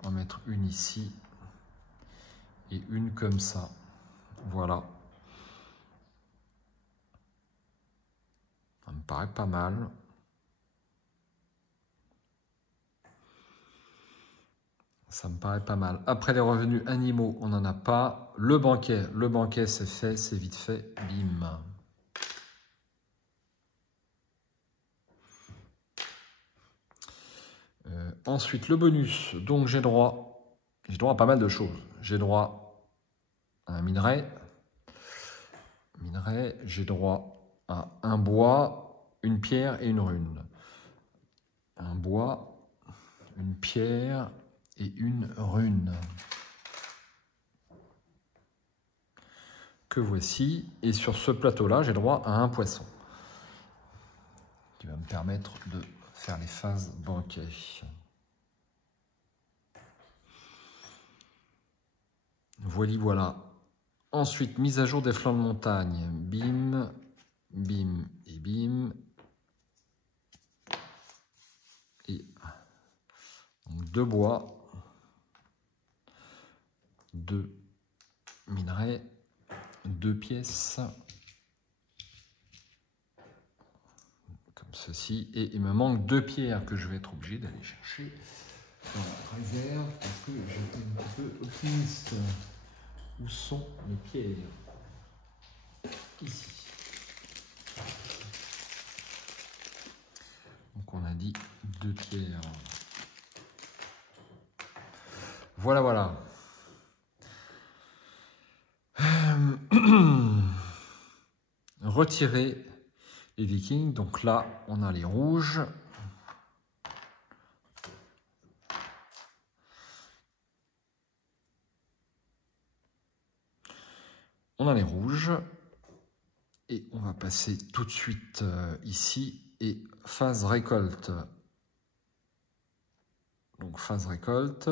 en mettre une ici et une comme ça. Voilà. Ça me paraît pas mal. Ça me paraît pas mal. Après les revenus animaux, on n'en a pas. Le banquet c'est fait, c'est vite fait. Bim. Ensuite, le bonus. Donc, j'ai droit à pas mal de choses. J'ai droit à un minerai. J'ai droit à un bois, une pierre et une rune. Un bois, une pierre et une rune. Que voici. Et sur ce plateau-là, j'ai droit à un poisson. Qui va me permettre de faire les phases banquet. Voilà. Ensuite, mise à jour des flancs de montagne. Bim, bim et bim. Et donc 2 bois, 2 minerais, 2 pièces. Comme ceci. Et il me manque 2 pierres que je vais être obligé d'aller chercher dans la réserve parce que j'étais un petit peu optimiste. Où sont mes pierres? Ici. Donc on a dit 2 pierres. Voilà. Retirer les vikings. Donc là, on a les rouges. On a les rouges. Et on va passer tout de suite ici. Et phase récolte. Donc phase récolte.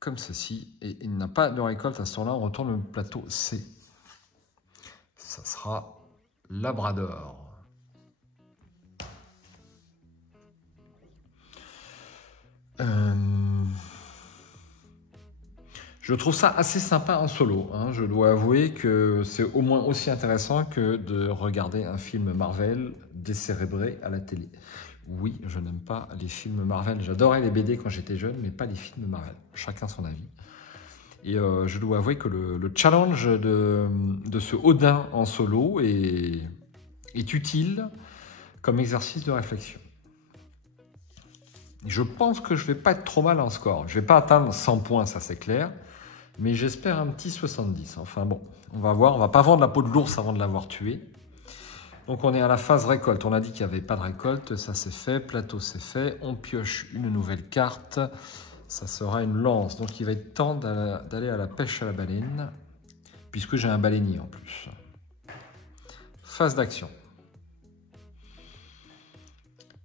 Comme ceci. Et il n'a pas de récolte à ce temps-là. On retourne le plateau C. Ça sera Labrador. Je trouve ça assez sympa en solo. Hein. Je dois avouer que c'est au moins aussi intéressant que de regarder un film Marvel décérébré à la télé. Oui, je n'aime pas les films Marvel. J'adorais les BD quand j'étais jeune, mais pas les films Marvel. Chacun son avis. Et je dois avouer que le challenge de ce Odin en solo est utile comme exercice de réflexion. Je pense que je ne vais pas être trop mal en score. Je ne vais pas atteindre 100 points, ça c'est clair. Mais j'espère un petit 70. Enfin bon, on va voir. On ne va pas vendre la peau de l'ours avant de l'avoir tué. Donc on est à la phase récolte. On a dit qu'il n'y avait pas de récolte. Ça c'est fait. Plateau c'est fait. On pioche une nouvelle carte. Ça sera une lance. Donc il va être temps d'aller à la pêche à la baleine. Puisque j'ai un baleinier en plus. Phase d'action.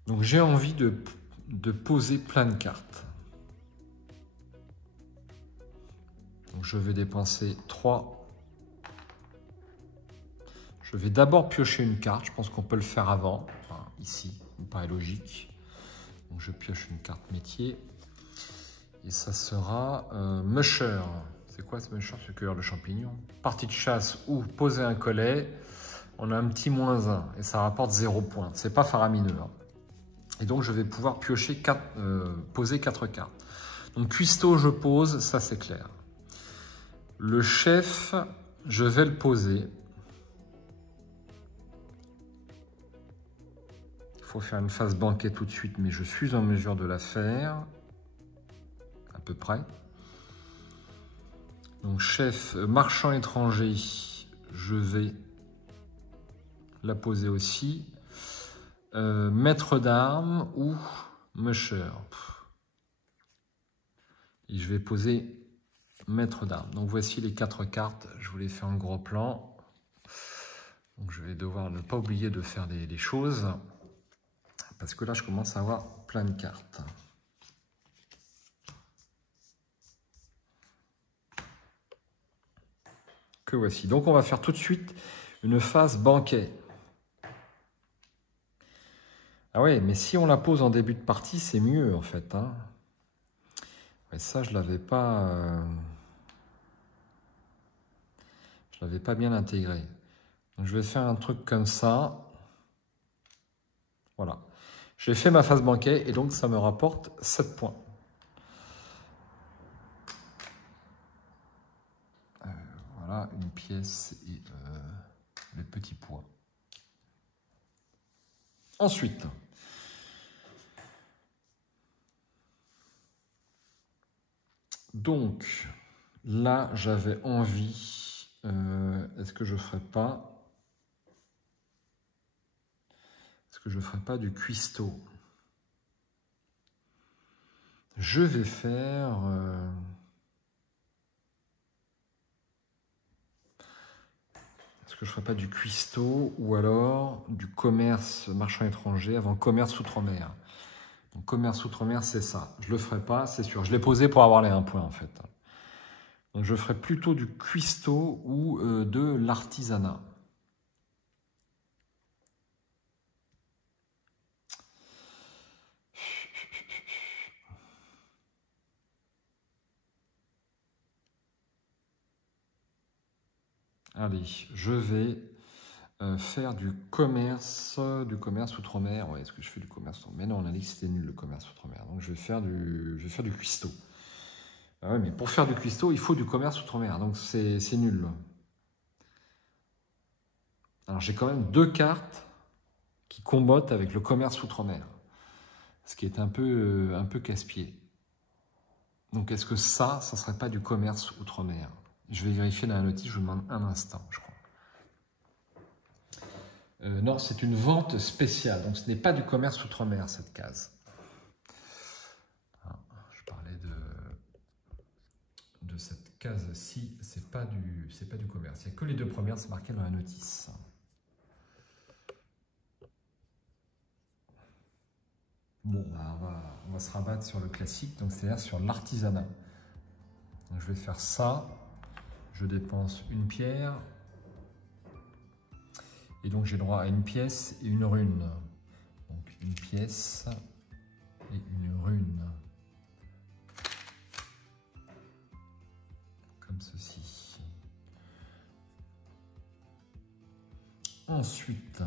Donc j'ai envie de poser plein de cartes. Donc je vais dépenser 3. Je vais d'abord piocher une carte. Je pense qu'on peut le faire avant. Enfin, ici, il me paraît logique. Donc je pioche une carte métier. Et ça sera Musher. C'est quoi ce Musher? C'est cueilleur de champignons. Partie de chasse ou poser un collet. On a un petit -1 et ça rapporte 0 points. C'est pas faramineux. Hein. Et donc je vais pouvoir piocher poser 4 cartes. Donc cuistot, je pose, ça c'est clair. Le chef, je vais le poser. Il faut faire une phase banquet tout de suite, mais je suis en mesure de la faire. À peu près. Donc chef, marchand étranger, je vais la poser aussi. Maître d'armes ou musher. Et je vais poser maître dame. Donc voici les 4 cartes. Je vous les fais en gros plan. Donc je vais devoir ne pas oublier de faire les choses. Parce que là, je commence à avoir plein de cartes. Que voici. Donc on va faire tout de suite une phase banquet. Ah ouais, mais si on la pose en début de partie, c'est mieux en fait. Hein. Mais ça, je l'avais pas bien intégré. Donc je vais faire un truc comme ça. Voilà. J'ai fait ma phase banquet et donc ça me rapporte 7 points. Voilà, une pièce et les petits pois. Ensuite, donc là j'avais envie, est-ce que je ferais pas du cuistot? Je vais faire est-ce que je ferais pas du cuistot ou alors du commerce marchand étranger avant commerce outre-mer? Donc commerce outre-mer, c'est ça. Je le ferai pas, c'est sûr. Je l'ai posé pour avoir les 1 point en fait. Donc je ferai plutôt du cuistot ou de l'artisanat. Allez, je vais faire du commerce outre-mer. Ouais, est-ce que je fais du commerce outre-mer? Mais non, on a dit que c'était nul le commerce outre-mer. Donc je vais faire du cuistot. Ah ouais, mais pour faire du cuistot, il faut du commerce outre-mer. Donc c'est nul. Alors j'ai quand même 2 cartes qui combattent avec le commerce outre-mer. Ce qui est un peu casse-pied. Donc est-ce que ça serait pas du commerce outre-mer? Je vais vérifier dans la notice, je vous demande un instant, je crois. Non, c'est une vente spéciale, donc ce n'est pas du commerce outre-mer, cette case. Ah, je parlais de cette case-ci, c'est pas du commerce. Il n'y a que les 2 premières, c'est marqué dans la notice. Bon, bah, on va se rabattre sur le classique, donc c'est-à-dire sur l'artisanat. Donc je vais faire ça, je dépense une pierre, et donc j'ai droit à une pièce et une rune. Donc une pièce et une rune. Comme ceci. Ensuite,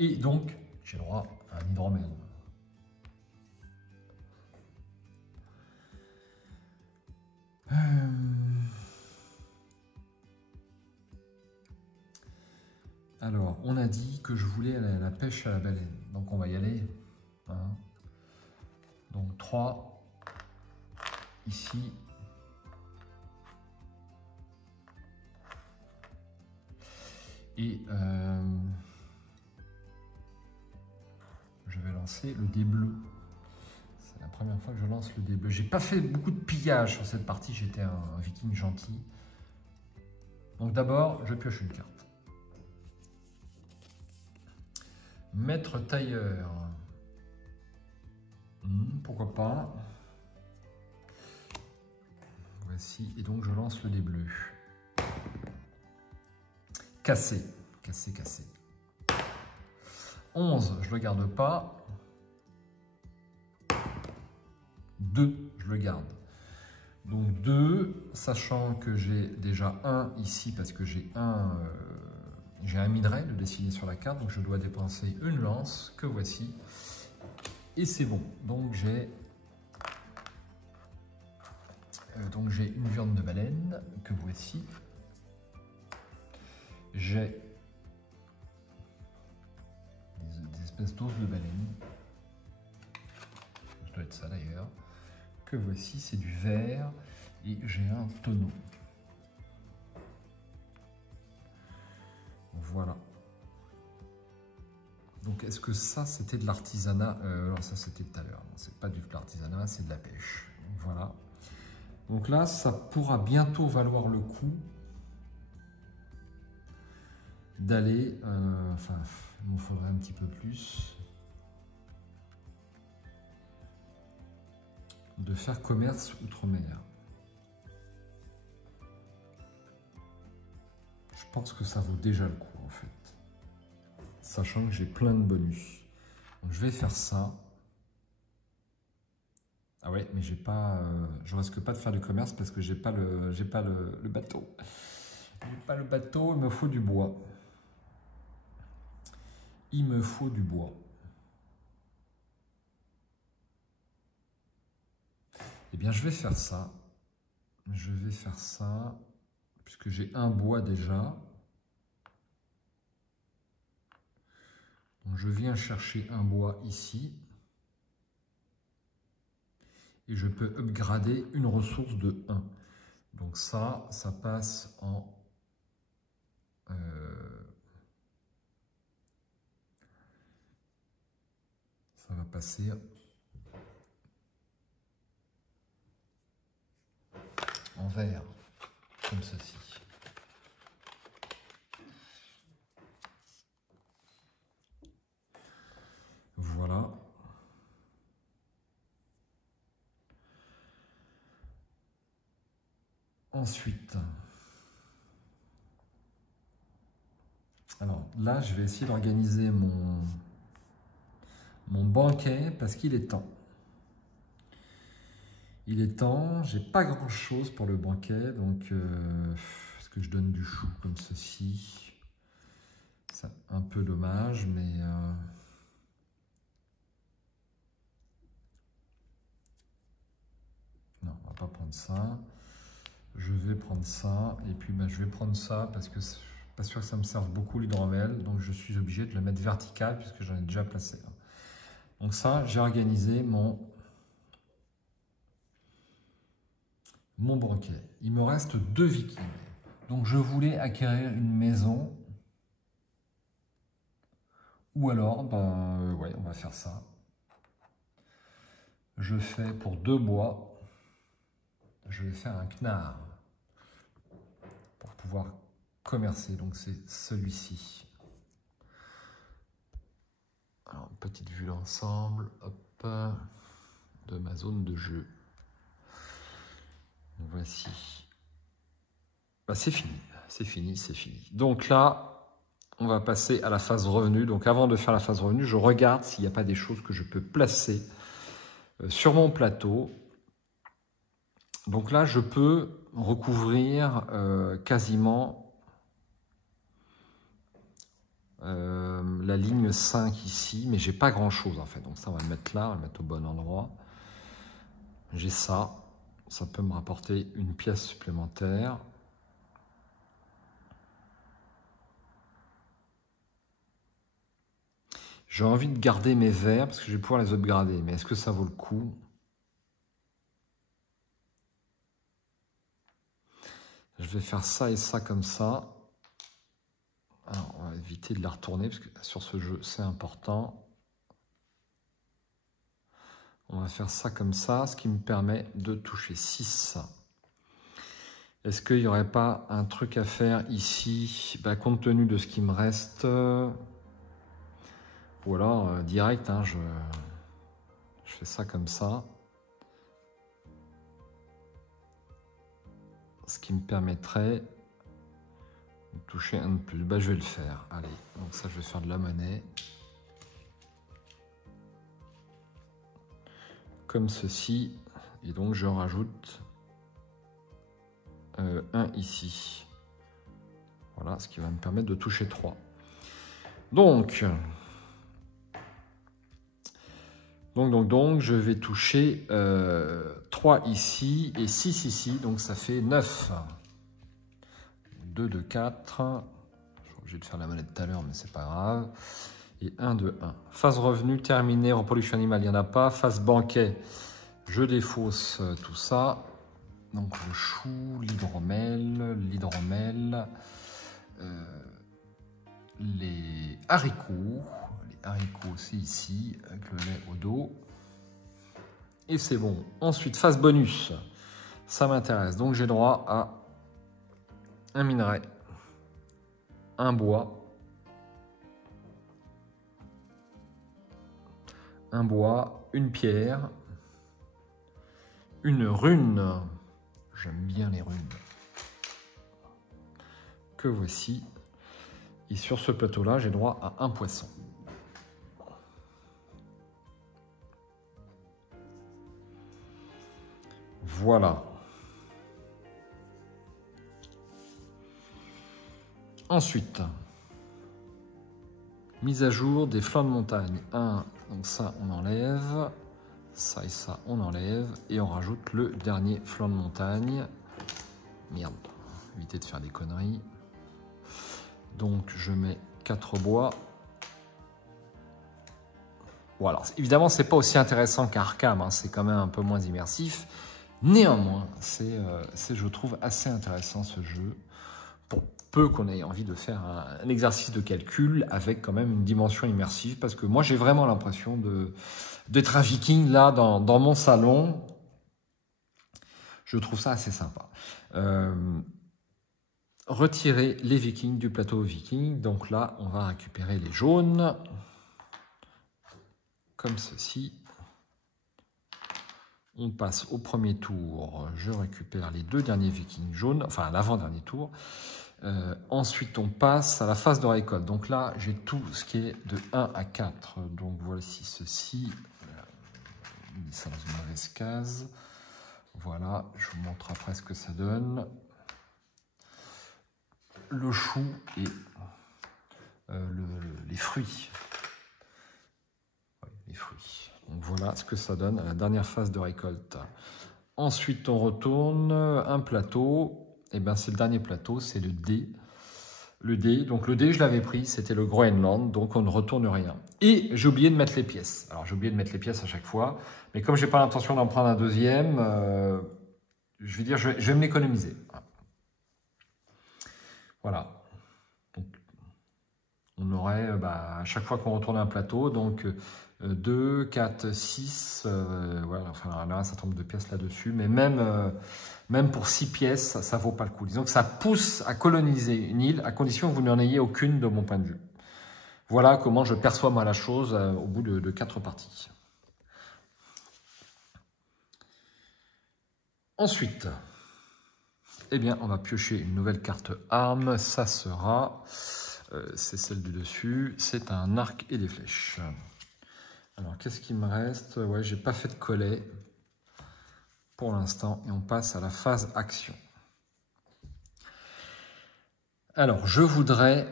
et donc j'ai droit à un hydromel. Alors, on a dit que je voulais aller à la pêche à la baleine. Donc, on va y aller. Hein. Donc, 3. Ici. Et je vais lancer le dé bleu. C'est la première fois que je lance le dé bleu. J'ai pas fait beaucoup de pillage sur cette partie. J'étais un viking gentil. Donc, d'abord, je pioche une carte. Maître tailleur. Pourquoi pas. Voici. Et donc, je lance le dé bleu. Cassé. Cassé, cassé. 11, je ne le garde pas. 2, je le garde. Donc 2, sachant que j'ai déjà 1 ici, parce que j'ai un minerai de dessiner sur la carte, donc je dois dépenser une lance, que voici. Et c'est bon. Donc j'ai une viande de baleine, que voici. J'ai des espèces d'os de baleine. Ça doit être ça d'ailleurs. Que voici, c'est du verre. Et j'ai un tonneau. Voilà. Donc Donc, est-ce que ça, c'était de l'artisanat? Alors, ça, c'était tout à l'heure. C'est pas du tout de l'artisanat, c'est de la pêche. Donc, voilà. Donc là, ça pourra bientôt valoir le coup d'aller... enfin, il me faudrait un petit peu plus. De faire commerce outre-mer. Je pense que ça vaut déjà le coup, en fait. Sachant que j'ai plein de bonus. Donc, je vais faire ça. Ah ouais, mais j'ai pas, je risque pas de faire du commerce parce que j'ai pas le bateau. J'ai pas le bateau, il me faut du bois. Il me faut du bois. Eh bien, je vais faire ça. Je vais faire ça puisque j'ai un bois déjà. Donc, je viens chercher un bois ici. Et je peux upgrader une ressource de 1. Donc ça passe en... ça va passer en vert, comme ceci. Voilà. Ensuite, alors là, je vais essayer d'organiser mon banquet parce qu'il est temps. Il est temps, j'ai pas grand chose pour le banquet, donc est-ce que je donne du chou comme ceci? C'est un peu dommage, mais non, on va pas prendre ça. Je vais prendre ça, et puis je vais prendre ça parce que c'est pas sûr que ça me serve beaucoup l'hydromel, donc je suis obligé de le mettre vertical puisque j'en ai déjà placé un. Donc ça, j'ai organisé mon banquet. Il me reste 2 vikings. Donc je voulais acquérir une maison, ou alors, ouais, on va faire ça. Je fais pour 2 bois. Je vais faire un knarr pour pouvoir commercer. Donc c'est celui-ci. Alors, petite vue d'ensemble, hop, de ma zone de jeu. Voici. Bah, c'est fini, c'est fini, c'est fini. Donc là, on va passer à la phase revenu. Donc avant de faire la phase revenu, je regarde s'il n'y a pas des choses que je peux placer sur mon plateau. Donc là, je peux recouvrir quasiment la ligne 5 ici, mais j'ai pas grand chose en fait. Donc ça, on va le mettre là, on va le mettre au bon endroit. J'ai ça, ça peut me rapporter une pièce supplémentaire. J'ai envie de garder mes verres parce que je vais pouvoir les upgrader, mais est-ce que ça vaut le coup? Je vais faire ça et ça comme ça. Alors, on va éviter de la retourner parce que sur ce jeu, c'est important. On va faire ça comme ça, ce qui me permet de toucher 6. Est-ce qu'il n'y aurait pas un truc à faire ici, compte tenu de ce qui me reste, ou alors direct, hein, je fais ça comme ça. Ce qui me permettrait de toucher un de plus. Je vais le faire. Allez, donc ça, je vais faire de la monnaie. Comme ceci. Et donc, je rajoute un ici. Voilà, ce qui va me permettre de toucher 3. Donc, je vais toucher 3 ici et 6 ici. Donc, ça fait 9. 2, 2, 4. Je suis obligé de faire la monnaie de tout à l'heure, mais c'est pas grave. Et 1, 2, 1. Phase revenu terminée, reproduction animale, il n'y en a pas. Phase banquet, je défausse tout ça. Donc le chou, l'hydromel, les haricots. Les haricots, c'est ici, avec le lait au dos. Et c'est bon. Ensuite, phase bonus. Ça m'intéresse. Donc, j'ai droit à un minerai, un bois, une pierre, une rune. J'aime bien les runes. Que voici. Et sur ce plateau-là, j'ai droit à un poisson. Voilà. Ensuite, mise à jour des flancs de montagne. Donc ça, on enlève. Ça et ça, on enlève. Et on rajoute le dernier flanc de montagne. Merde, évitez de faire des conneries. Donc, je mets 4 bois. Bon, alors, évidemment, c'est pas aussi intéressant qu'Arkham. Hein, c'est quand même un peu moins immersif. Néanmoins, c'est, je trouve, assez intéressant ce jeu. Pour peu qu'on ait envie de faire un exercice de calcul avec quand même une dimension immersive. Parce que moi, j'ai vraiment l'impression d'être un viking là dans mon salon. Je trouve ça assez sympa. Retirer les vikings du plateau viking. Donc là, on va récupérer les jaunes. Comme ceci. On passe au premier tour. Je récupère les 2 derniers vikings jaunes. Enfin, à l'avant-dernier tour. Ensuite, on passe à la phase de récolte. Donc là, j'ai tout ce qui est de 1 à 4. Donc voici ceci. J'ai mis ça dans une mauvaise case. Voilà, je vous montre après ce que ça donne. Le chou et les fruits. Ouais, les fruits. Donc voilà ce que ça donne à la dernière phase de récolte. Ensuite, on retourne un plateau. Et bien, c'est le dernier plateau, c'est le dé. Le dé, donc le dé, je l'avais pris, c'était le Groenland, donc on ne retourne rien. Et j'ai oublié de mettre les pièces. Alors, j'ai oublié de mettre les pièces à chaque fois. Mais comme je n'ai pas l'intention d'en prendre un deuxième, je vais dire, je vais me l'économiser. Voilà. Donc, on aurait à chaque fois qu'on retourne un plateau, donc 2, 4, 6, voilà, enfin là, ça tombe de pièces là-dessus, mais même pour 6 pièces, ça ne vaut pas le coup. Disons que ça pousse à coloniser une île, à condition que vous n'en ayez aucune de mon point de vue. Voilà comment je perçois moi la chose au bout de 4 parties. Ensuite, eh bien, on va piocher une nouvelle carte arme. Ça sera, c'est celle du dessus, c'est un arc et des flèches. Alors, qu'est-ce qu'il me reste? Ouais, j'ai pas fait de collet pour l'instant. Et on passe à la phase action. Alors, je voudrais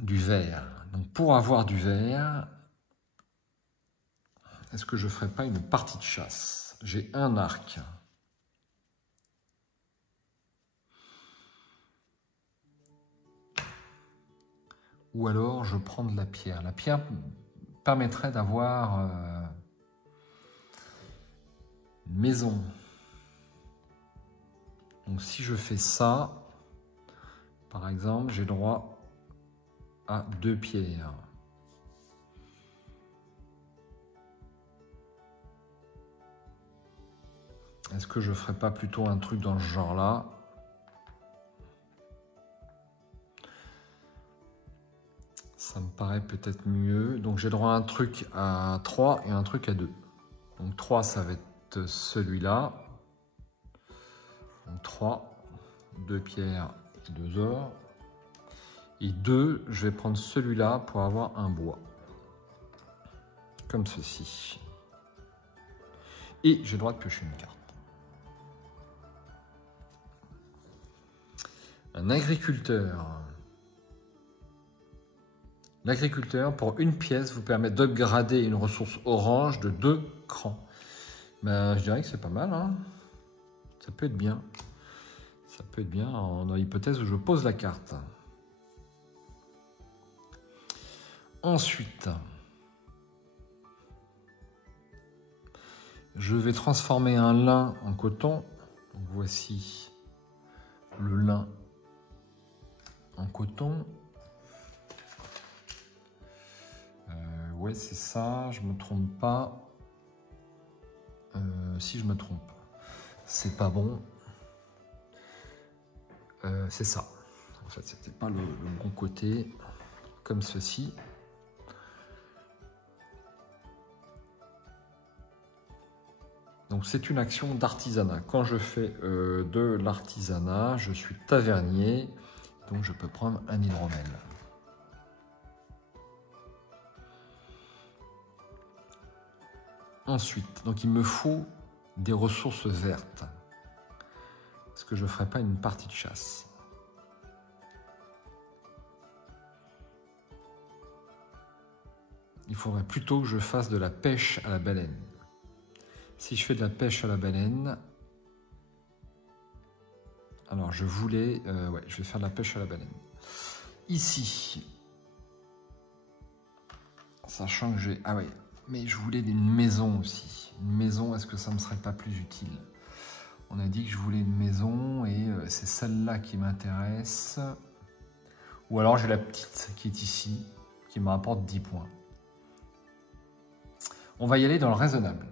du vert. Donc, pour avoir du vert, est-ce que je ne ferais pas une partie de chasse? J'ai un arc. Ou alors, je prends de la pierre. La pierre permettrait d'avoir une maison. Donc, si je fais ça, par exemple, j'ai droit à 2 pierres. Est-ce que je ne ferais pas plutôt un truc dans ce genre-là? Ça me paraît peut-être mieux. Donc j'ai droit à un truc à 3 et un truc à 2. Donc 3, ça va être celui-là. Donc 3, 2 pierres et 2 ors. Et 2, je vais prendre celui-là pour avoir un bois. Comme ceci. Et j'ai le droit de piocher une carte. Un agriculteur. L'agriculteur, pour une pièce, vous permet d'upgrader une ressource orange de 2 crans. Ben, je dirais que c'est pas mal. Hein, ça peut être bien. Ça peut être bien dans l'hypothèse où je pose la carte. Ensuite, je vais transformer un lin en coton. Donc, voici le lin en coton. ouais, c'est ça, je me trompe pas. Si je me trompe, c'est pas bon. C'est ça. En fait, c'était pas le bon côté, comme ceci. Donc c'est une action d'artisanat. Quand je fais de l'artisanat, je suis tavernier, donc je peux prendre un hydromel. Ensuite, donc il me faut des ressources vertes. Est-ce que je ne ferai pas une partie de chasse? Il faudrait plutôt que je fasse de la pêche à la baleine. Si je fais de la pêche à la baleine, alors je voulais, ouais, je vais faire de la pêche à la baleine. Ici, sachant que j'ai, ah ouais, mais je voulais une maison aussi. Une maison, est-ce que ça me serait pas plus utile? On a dit que je voulais une maison et c'est celle-là qui m'intéresse. Ou alors j'ai la petite qui est ici, qui me rapporte 10 points. On va y aller dans le raisonnable.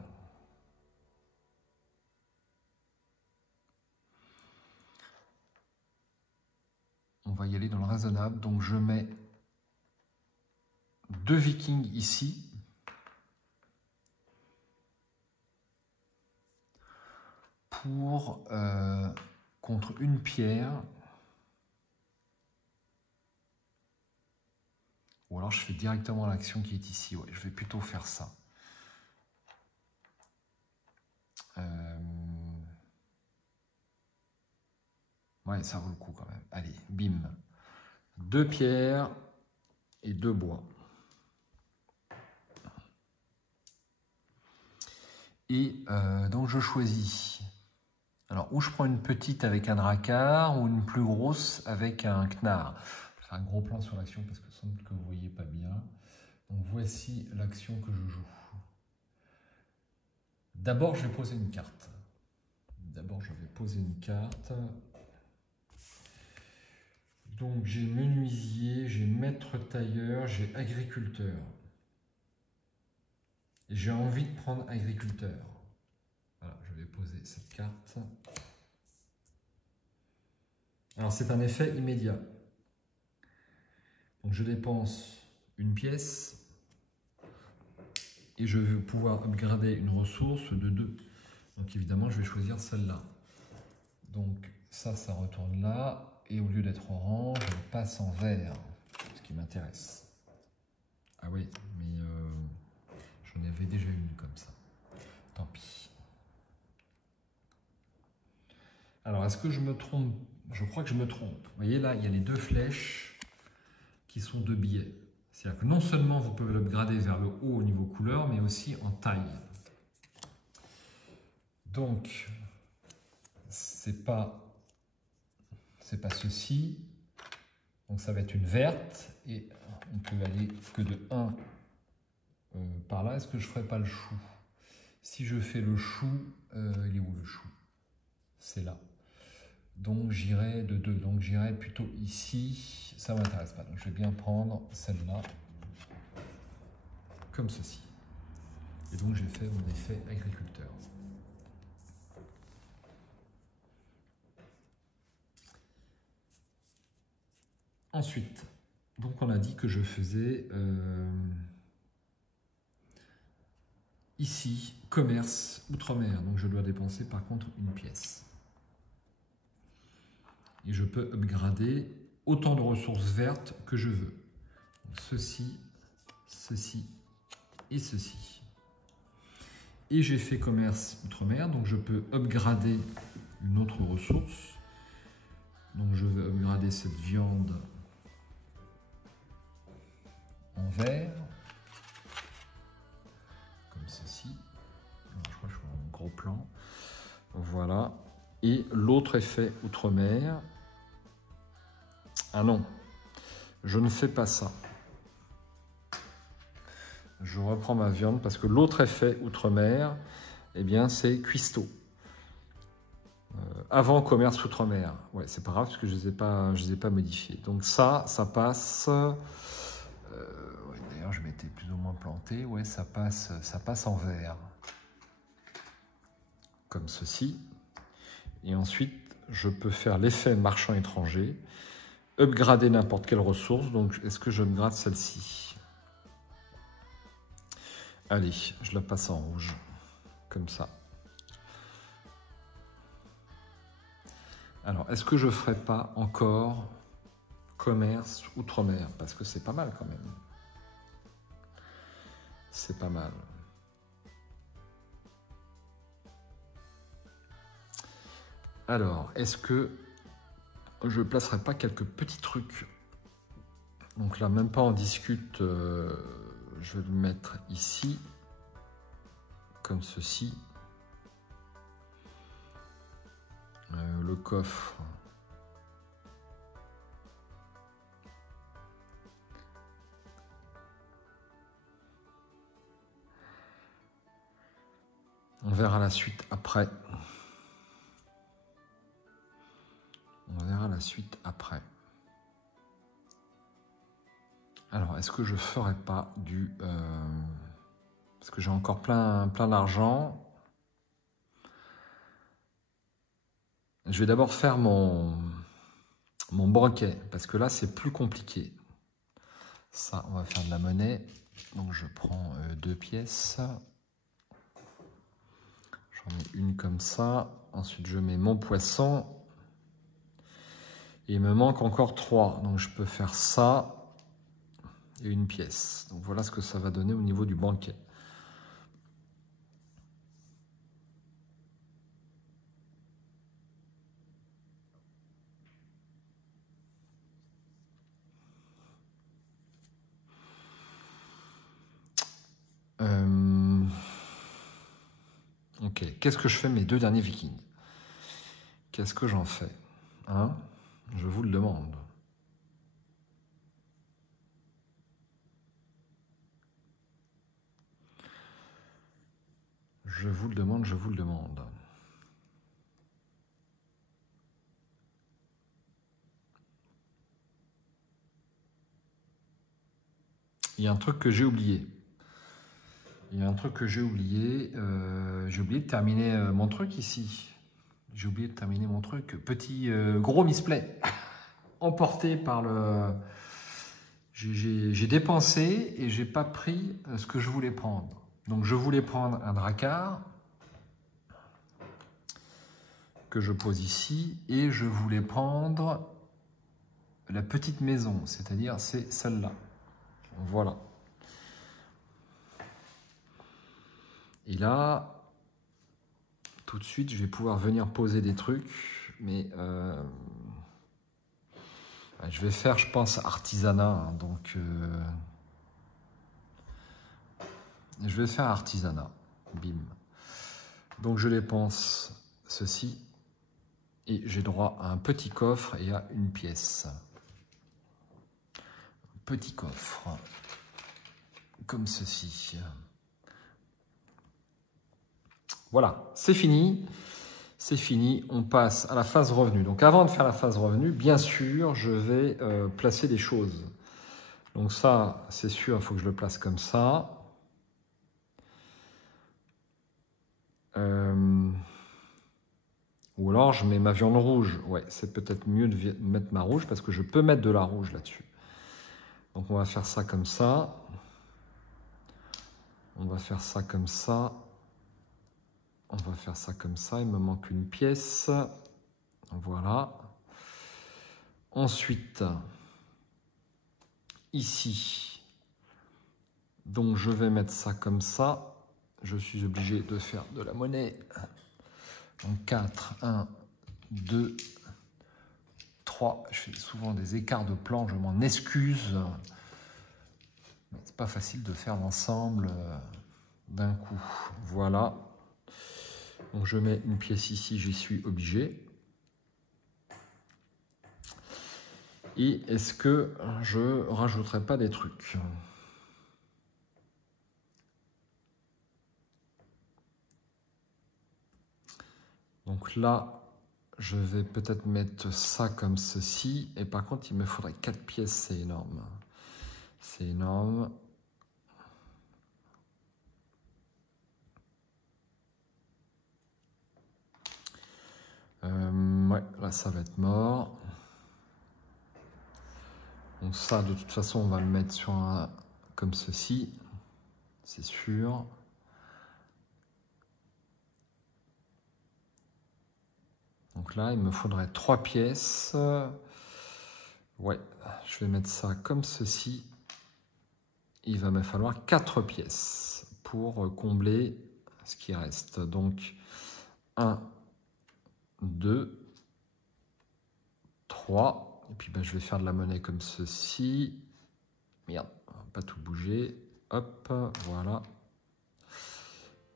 On va y aller dans le raisonnable. Donc je mets 2 vikings ici. Pour contre une pierre. Ou alors je fais directement l'action qui est ici. Ouais, je vais plutôt faire ça. Ouais, ça vaut le coup quand même. Allez, bim. 2 pierres et 2 bois. Et donc je choisis. Alors, ou je prends une petite avec un dracard, ou une plus grosse avec un knarr. Je vais faire un gros plan sur l'action parce que sans doute que vous ne voyez pas bien. Donc voici l'action que je joue. D'abord, je vais poser une carte. D'abord, je vais poser une carte. Donc j'ai menuisier, j'ai maître tailleur, j'ai agriculteur. J'ai envie de prendre agriculteur. Voilà, je vais poser cette carte. Alors c'est un effet immédiat. Donc je dépense une pièce et je vais pouvoir upgrader une ressource de 2. Donc évidemment je vais choisir celle-là. Donc ça retourne là. Et au lieu d'être orange, je passe en vert, ce qui m'intéresse. Ah oui, mais j'en avais déjà une comme ça. Tant pis. Alors, est-ce que je me trompe? Je crois que je me trompe. Vous voyez là, il y a les 2 flèches qui sont 2 billets. C'est-à-dire que non seulement vous pouvez l'upgrader vers le haut au niveau couleur, mais aussi en taille. Donc, c'est pas ceci. Donc ça va être une verte et on peut aller que de 1 par là. Est-ce que je ne ferai pas le chou? Si je fais le chou, il est où le chou? C'est là. Donc j'irai de 2. Donc j'irai plutôt ici. Ça ne m'intéresse pas. Donc je vais bien prendre celle-là comme ceci. Et donc j'ai fait mon effet agriculteur. Ensuite, donc on a dit que je faisais ici commerce outre-mer. Donc je dois dépenser par contre une pièce. Et je peux upgrader autant de ressources vertes que je veux. Donc ceci, ceci et ceci. Et j'ai fait commerce outre-mer, donc je peux upgrader une autre ressource. Donc je vais upgrader cette viande en vert, comme ceci. Je crois que je fais un gros plan. Voilà. Et l'autre effet outre-mer. Ah non, je ne fais pas ça. Je reprends ma viande parce que l'autre effet outre-mer, eh bien, c'est cuistot. Avant commerce outre-mer. Ouais, c'est pas grave parce que je les ai pas modifiés. Donc ça passe. Ouais, d'ailleurs, D'ailleurs, je m'étais plus ou moins planté. Ouais, ça passe en vert. Comme ceci. Et ensuite, je peux faire l'effet marchand étranger. Upgrader n'importe quelle ressource. Donc, est-ce que je upgrade celle-ci? Allez, je la passe en rouge. Comme ça. Alors, est-ce que je ne ferai pas encore commerce outre-mer? Parce que c'est pas mal quand même. C'est pas mal. Alors, est-ce que je ne placerai pas quelques petits trucs? Donc là, même pas on discute. Je vais le mettre ici. Comme ceci. Le coffre. On verra la suite après. On verra la suite après. Alors, est-ce que je ferai pas du... parce que j'ai encore plein d'argent. Je vais d'abord faire mon banquet, parce que là, c'est plus compliqué. Ça, on va faire de la monnaie. Donc, je prends 2 pièces. J'en mets une comme ça. Ensuite, je mets mon poisson. Et il me manque encore 3. Donc, je peux faire ça et une pièce. Donc, voilà ce que ça va donner au niveau du banquet. Ok, qu'est-ce que je fais mes 2 derniers vikings? Qu'est-ce que j'en fais? Hein? Je vous le demande. Je vous le demande, je vous le demande. Il y a un truc que j'ai oublié. J'ai oublié de terminer mon truc ici. J'ai oublié de terminer mon truc. Petit gros misplay. Emporté par le... J'ai dépensé et j'ai pas pris ce que je voulais prendre. Donc je voulais prendre un drakkar que je pose ici et je voulais prendre la petite maison, c'est-à-dire c'est celle-là. Voilà. Et là, tout de suite, je vais pouvoir venir poser des trucs, mais je vais faire, je pense, artisanat. Hein, donc, je vais faire artisanat. Bim. Donc, je dépense ceci et j'ai droit à un petit coffre et à une pièce. Petit coffre, comme ceci. Voilà, c'est fini. C'est fini, on passe à la phase revenu. Donc avant de faire la phase revenu, bien sûr, je vais placer des choses. Donc ça, c'est sûr, il faut que je le place comme ça. Ou alors je mets ma viande rouge. Ouais, c'est peut-être mieux de mettre ma rouge parce que je peux mettre de la rouge là-dessus. Donc on va faire ça comme ça. On va faire ça comme ça. On va faire ça comme ça. Il me manque une pièce. Voilà. Ensuite, ici, donc je vais mettre ça comme ça. Je suis obligé de faire de la monnaie. Donc 4, 1, 2, 3. Je fais souvent des écarts de plan, je m'en excuse. Mais c'est pas facile de faire l'ensemble d'un coup. Voilà. Donc je mets une pièce ici, j'y suis obligé. Et est-ce que je rajouterai pas des trucs? Donc là, je vais peut-être mettre ça comme ceci. Et par contre, il me faudrait 4 pièces, c'est énorme. C'est énorme. Ouais, là, ça va être mort. Donc ça, de toute façon, on va le mettre sur un... comme ceci. C'est sûr. Donc là, il me faudrait 3 pièces. Ouais, je vais mettre ça comme ceci. Il va me falloir 4 pièces pour combler ce qui reste. Donc, 1, 2, 3. Et puis, ben, je vais faire de la monnaie comme ceci. Merde, on va pas tout bouger. Hop, voilà.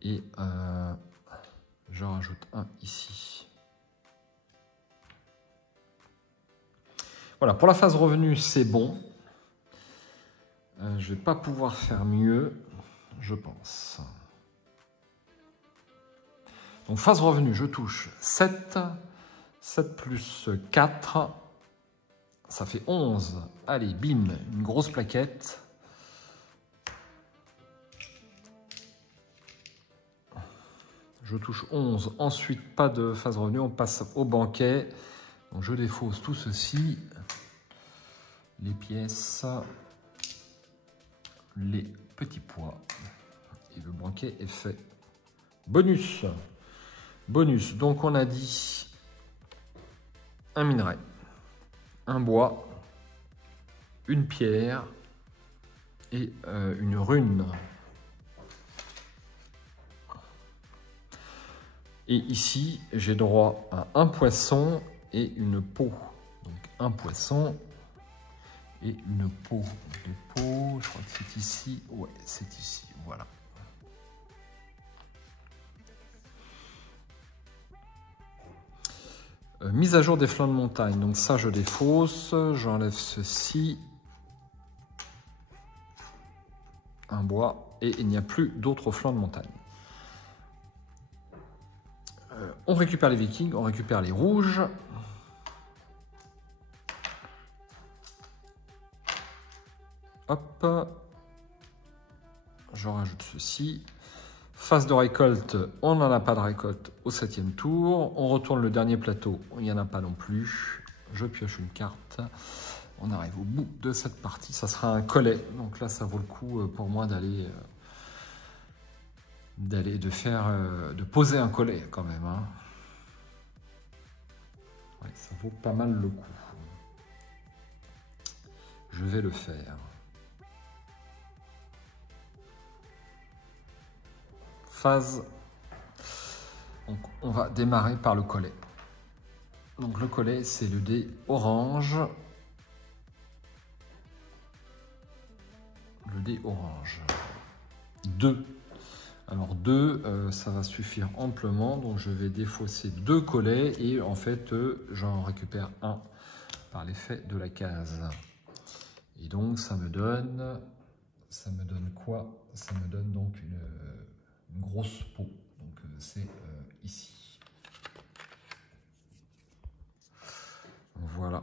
Et je rajoute un ici. Voilà, pour la phase revenu, c'est bon. Je ne vais pas pouvoir faire mieux, je pense. Donc, phase revenu, je touche 7. 7 plus 4, ça fait 11. Allez, bim, une grosse plaquette. Je touche 11. Ensuite, pas de phase revenu, on passe au banquet. Donc, je défausse tout ceci. Les pièces, les petits pois. Et le banquet est fait. Bonus. Bonus. Donc, on a dit un minerai, un bois, une pierre et une rune. Et ici, j'ai droit à un poisson et une peau. Donc, un poisson et une peau. Les peaux, je crois que c'est ici. Ouais, c'est ici. Voilà. Mise à jour des flancs de montagne. Donc ça, je défausse. J'enlève ceci. Un bois. Et il n'y a plus d'autres flancs de montagne. On récupère les vikings. On récupère les rouges. Hop. Je rajoute ceci. Phase de récolte, on n'en a pas de récolte au 7e tour. On retourne le dernier plateau, il n'y en a pas non plus. Je pioche une carte. On arrive au bout de cette partie. Ça sera un collet. Donc là, ça vaut le coup pour moi de poser un collet quand même. Hein. Ouais, ça vaut pas mal le coup. Je vais le faire. Phase. Donc, on va démarrer par le collet. Donc le collet, c'est le dé orange. Le dé orange. 2. Alors 2, ça va suffire amplement. Donc je vais défausser 2 collets et en fait, j'en récupère un par l'effet de la case. Et donc ça me donne quoi? Ça me donne donc une grosse peau. Donc c'est ici. Voilà.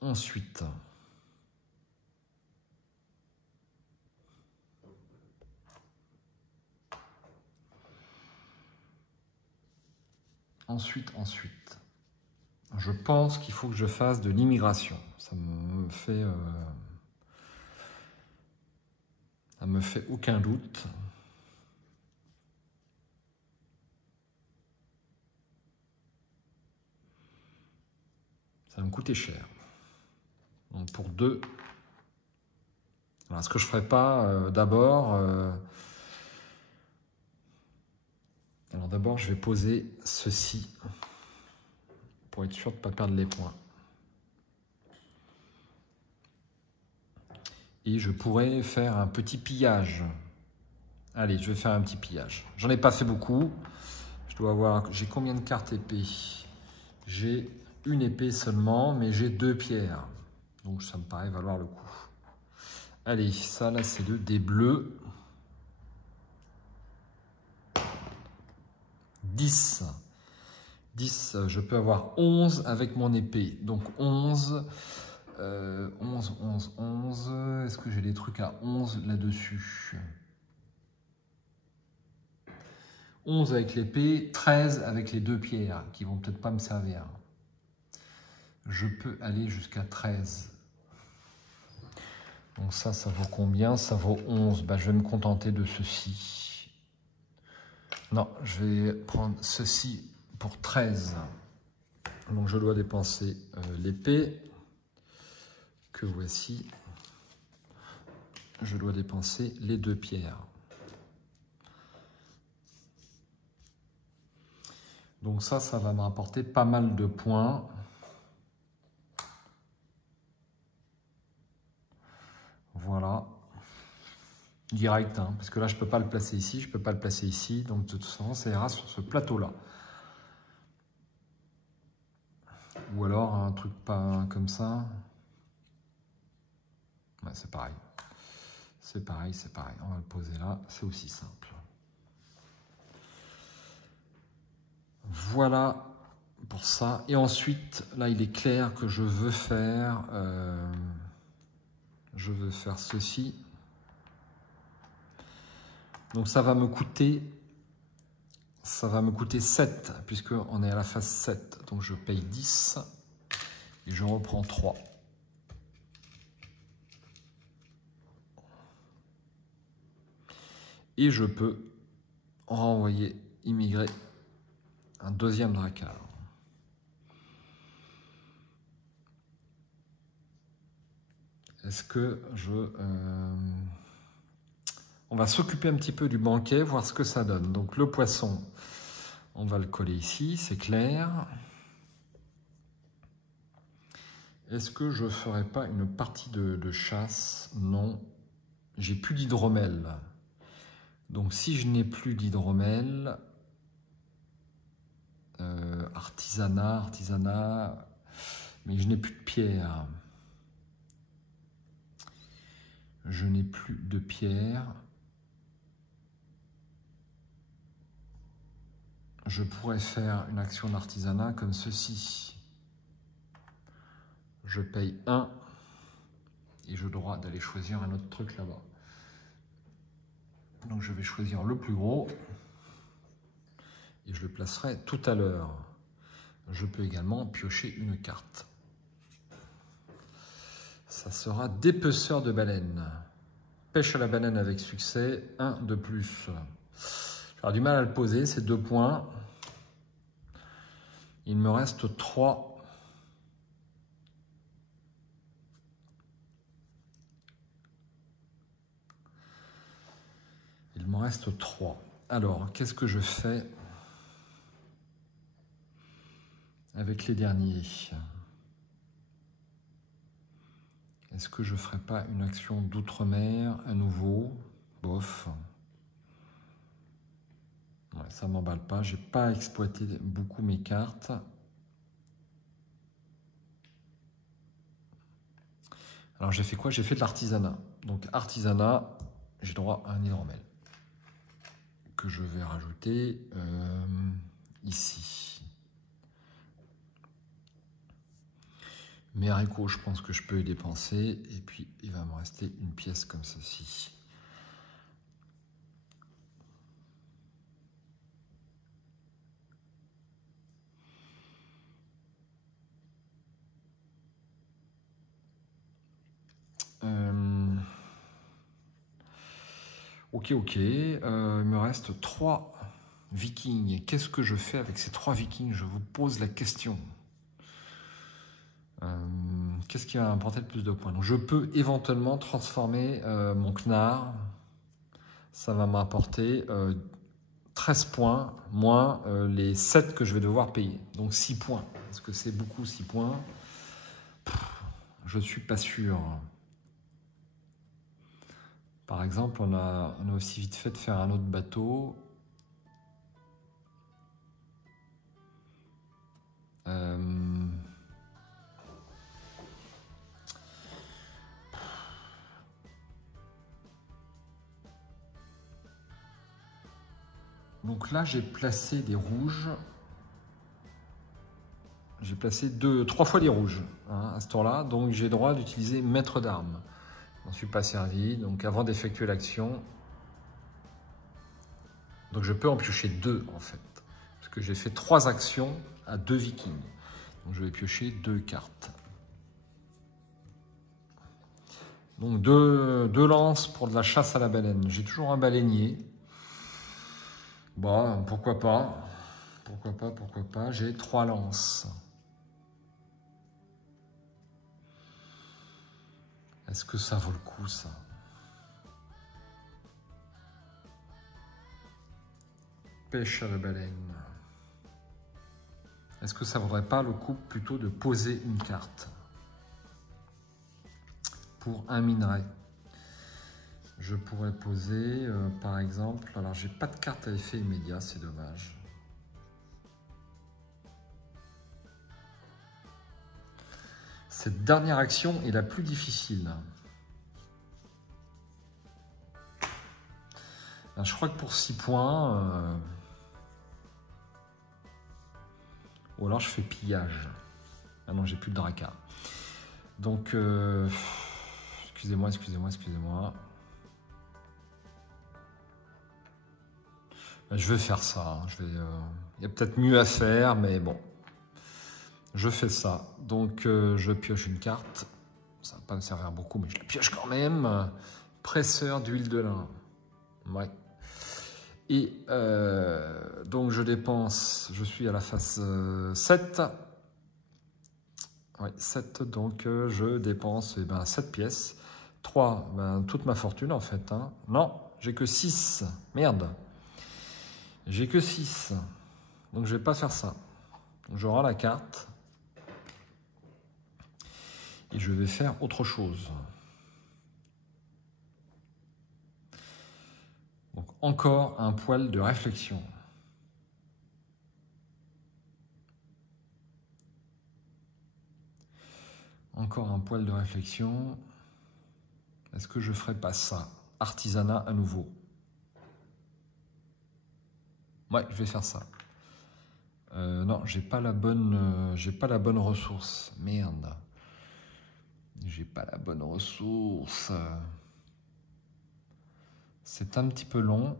Ensuite, je pense qu'il faut que je fasse de l'immigration. Ça me fait aucun doute. Ça va me coûter cher. Donc pour 2. Alors, ce que je ne ferai pas d'abord... alors d'abord, je vais poser ceci pour être sûr de ne pas perdre les points. Et je pourrais faire un petit pillage. Allez, je vais faire un petit pillage. J'en ai pas fait beaucoup. Je dois avoir... J'ai combien de cartes épées? J'ai une épée seulement, mais j'ai 2 pierres. Donc ça me paraît valoir le coup. Allez, ça là, c'est le dé bleu. 10. 10, je peux avoir 11 avec mon épée. Donc 11. 11. Est-ce que j'ai des trucs à 11 là-dessus? 11 avec l'épée, 13 avec les 2 pierres, qui vont peut-être pas me servir. Je peux aller jusqu'à 13. Donc ça vaut combien? Ça vaut 11. Bah, je vais me contenter de ceci. Non, je vais prendre ceci pour 13. Donc je dois dépenser l'épée, que voici. Je dois dépenser les 2 pierres. Donc ça va me rapporter pas mal de points. Voilà. Direct, hein, parce que là, je ne peux pas le placer ici, je ne peux pas le placer ici. Donc de toute façon, ça ira sur ce plateau-là. Ou alors un truc pas comme ça. Ouais, c'est pareil. C'est pareil, c'est pareil. On va le poser là, c'est aussi simple. Voilà pour ça. Et ensuite, là, il est clair que je veux faire ceci. Donc ça va me coûter 7, puisqu'on est à la phase 7. Donc je paye 10 et je reprends 3. Et je peux renvoyer, immigrer un deuxième dracard. Est-ce que on va s'occuper un petit peu du banquet, voir ce que ça donne. Donc le poisson, on va le coller ici, c'est clair. Est-ce que je ne ferai pas une partie de chasse? Non. J'ai plus d'hydromel. Donc si je n'ai plus d'hydromel, artisanat, mais je n'ai plus de pierre. Je n'ai plus de pierre. Je pourrais faire une action d'artisanat comme ceci. Je paye 1 et j'ai le droit d'aller choisir un autre truc là-bas. Donc je vais choisir le plus gros et je le placerai tout à l'heure. Je peux également piocher une carte. Ça sera dépeceur de baleine. Pêche à la baleine avec succès, 1 de plus. J'aurai du mal à le poser, c'est 2 points. Il me reste 3. Il m'en reste 3. Alors, qu'est-ce que je fais avec les derniers? Est-ce que je ne ferai pas une action d'outre-mer à nouveau? Bof. Ouais, ça ne m'emballe pas. Je n'ai pas exploité beaucoup mes cartes. Alors, j'ai fait quoi? J'ai fait de l'artisanat. Donc, artisanat, j'ai droit à un hydromel que je vais rajouter ici. Mes haricots, je pense que je peux les dépenser. Et puis, il va me rester une pièce comme ceci. Ok. Il me reste 3 vikings. Qu'est-ce que je fais avec ces 3 vikings? Je vous pose la question. Qu'est-ce qui va m'apporter le plus de points? Donc, je peux éventuellement transformer mon Knarr. Ça va m'apporter 13 points, moins les 7 que je vais devoir payer. Donc 6 points. Est-ce que c'est beaucoup 6 points? Je ne suis pas sûr. Par exemple, on a aussi vite fait de faire un autre bateau. Donc là, j'ai placé des rouges. J'ai placé 3 fois des rouges à ce tour-là. Donc j'ai droit d'utiliser maître d'armes. Je n'en suis pas servi. Donc avant d'effectuer l'action, Donc je peux en piocher 2 en fait. Parce que j'ai fait 3 actions à 2 vikings. Donc je vais piocher 2 cartes. Donc deux lances pour de la chasse à la baleine. J'ai toujours un baleinier. Bon, pourquoi pas. Pourquoi pas. J'ai 3 lances. Est-ce que ça vaut le coup, ça? Pêche à la baleine. Est-ce que ça vaudrait pas le coup plutôt de poser une carte pour un minerai? Je pourrais poser, par exemple... Alors, j'ai pas de carte à effet immédiat, c'est dommage. Cette dernière action est la plus difficile. Je crois que pour 6 points... Ou alors je fais pillage. Ah non, j'ai plus de dracar. Donc, excusez-moi. Je vais faire ça. Il y a peut-être mieux à faire, mais bon. Je fais ça. Donc, je pioche une carte. Ça ne va pas me servir beaucoup, mais je la pioche quand même. Presseur d'huile de lin. Ouais. Et donc je dépense, je suis à la phase 7. Ouais, 7, donc je dépense 7 pièces. 3, toute ma fortune en fait. Hein. Non, j'ai que 6. Merde. J'ai que 6. Donc je ne vais pas faire ça. Je rends la carte. Et je vais faire autre chose. Donc encore un poil de réflexion. Encore un poil de réflexion. Est-ce que je ferais pas ça? Artisanat à nouveau. Ouais, je vais faire ça. Non, j'ai pas la bonne ressource. Merde. J'ai pas la bonne ressource. C'est un petit peu long.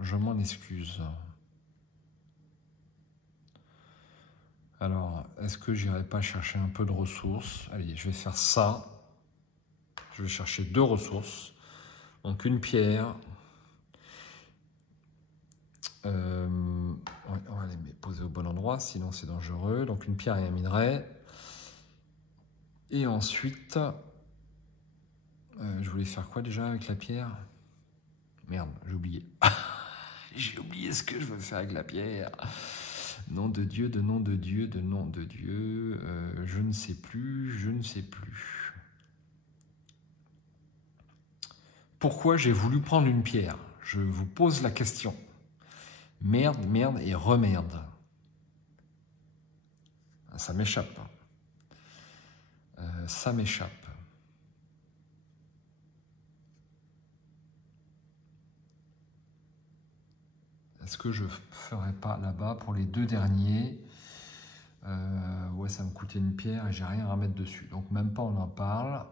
Je m'en excuse. Alors, est-ce que j'irai pas chercher un peu de ressources? Allez, je vais faire ça. Je vais chercher 2 ressources. Donc, une pierre. Ouais, on va les poser au bon endroit, sinon c'est dangereux. Donc, une pierre et un minerai. Et ensuite, je voulais faire quoi déjà avec la pierre? Merde, j'ai oublié. J'ai oublié ce que je veux faire avec la pierre. Nom de Dieu, de nom de Dieu, de nom de Dieu. Je ne sais plus. Pourquoi j'ai voulu prendre une pierre? Je vous pose la question. Merde et remerde. Ça m'échappe. Ça m'échappe. Est-ce que je ne ferai pas là-bas pour les 2 derniers? Ouais, ça me coûtait une pierre et j'ai rien à remettre dessus. Donc même pas on en parle.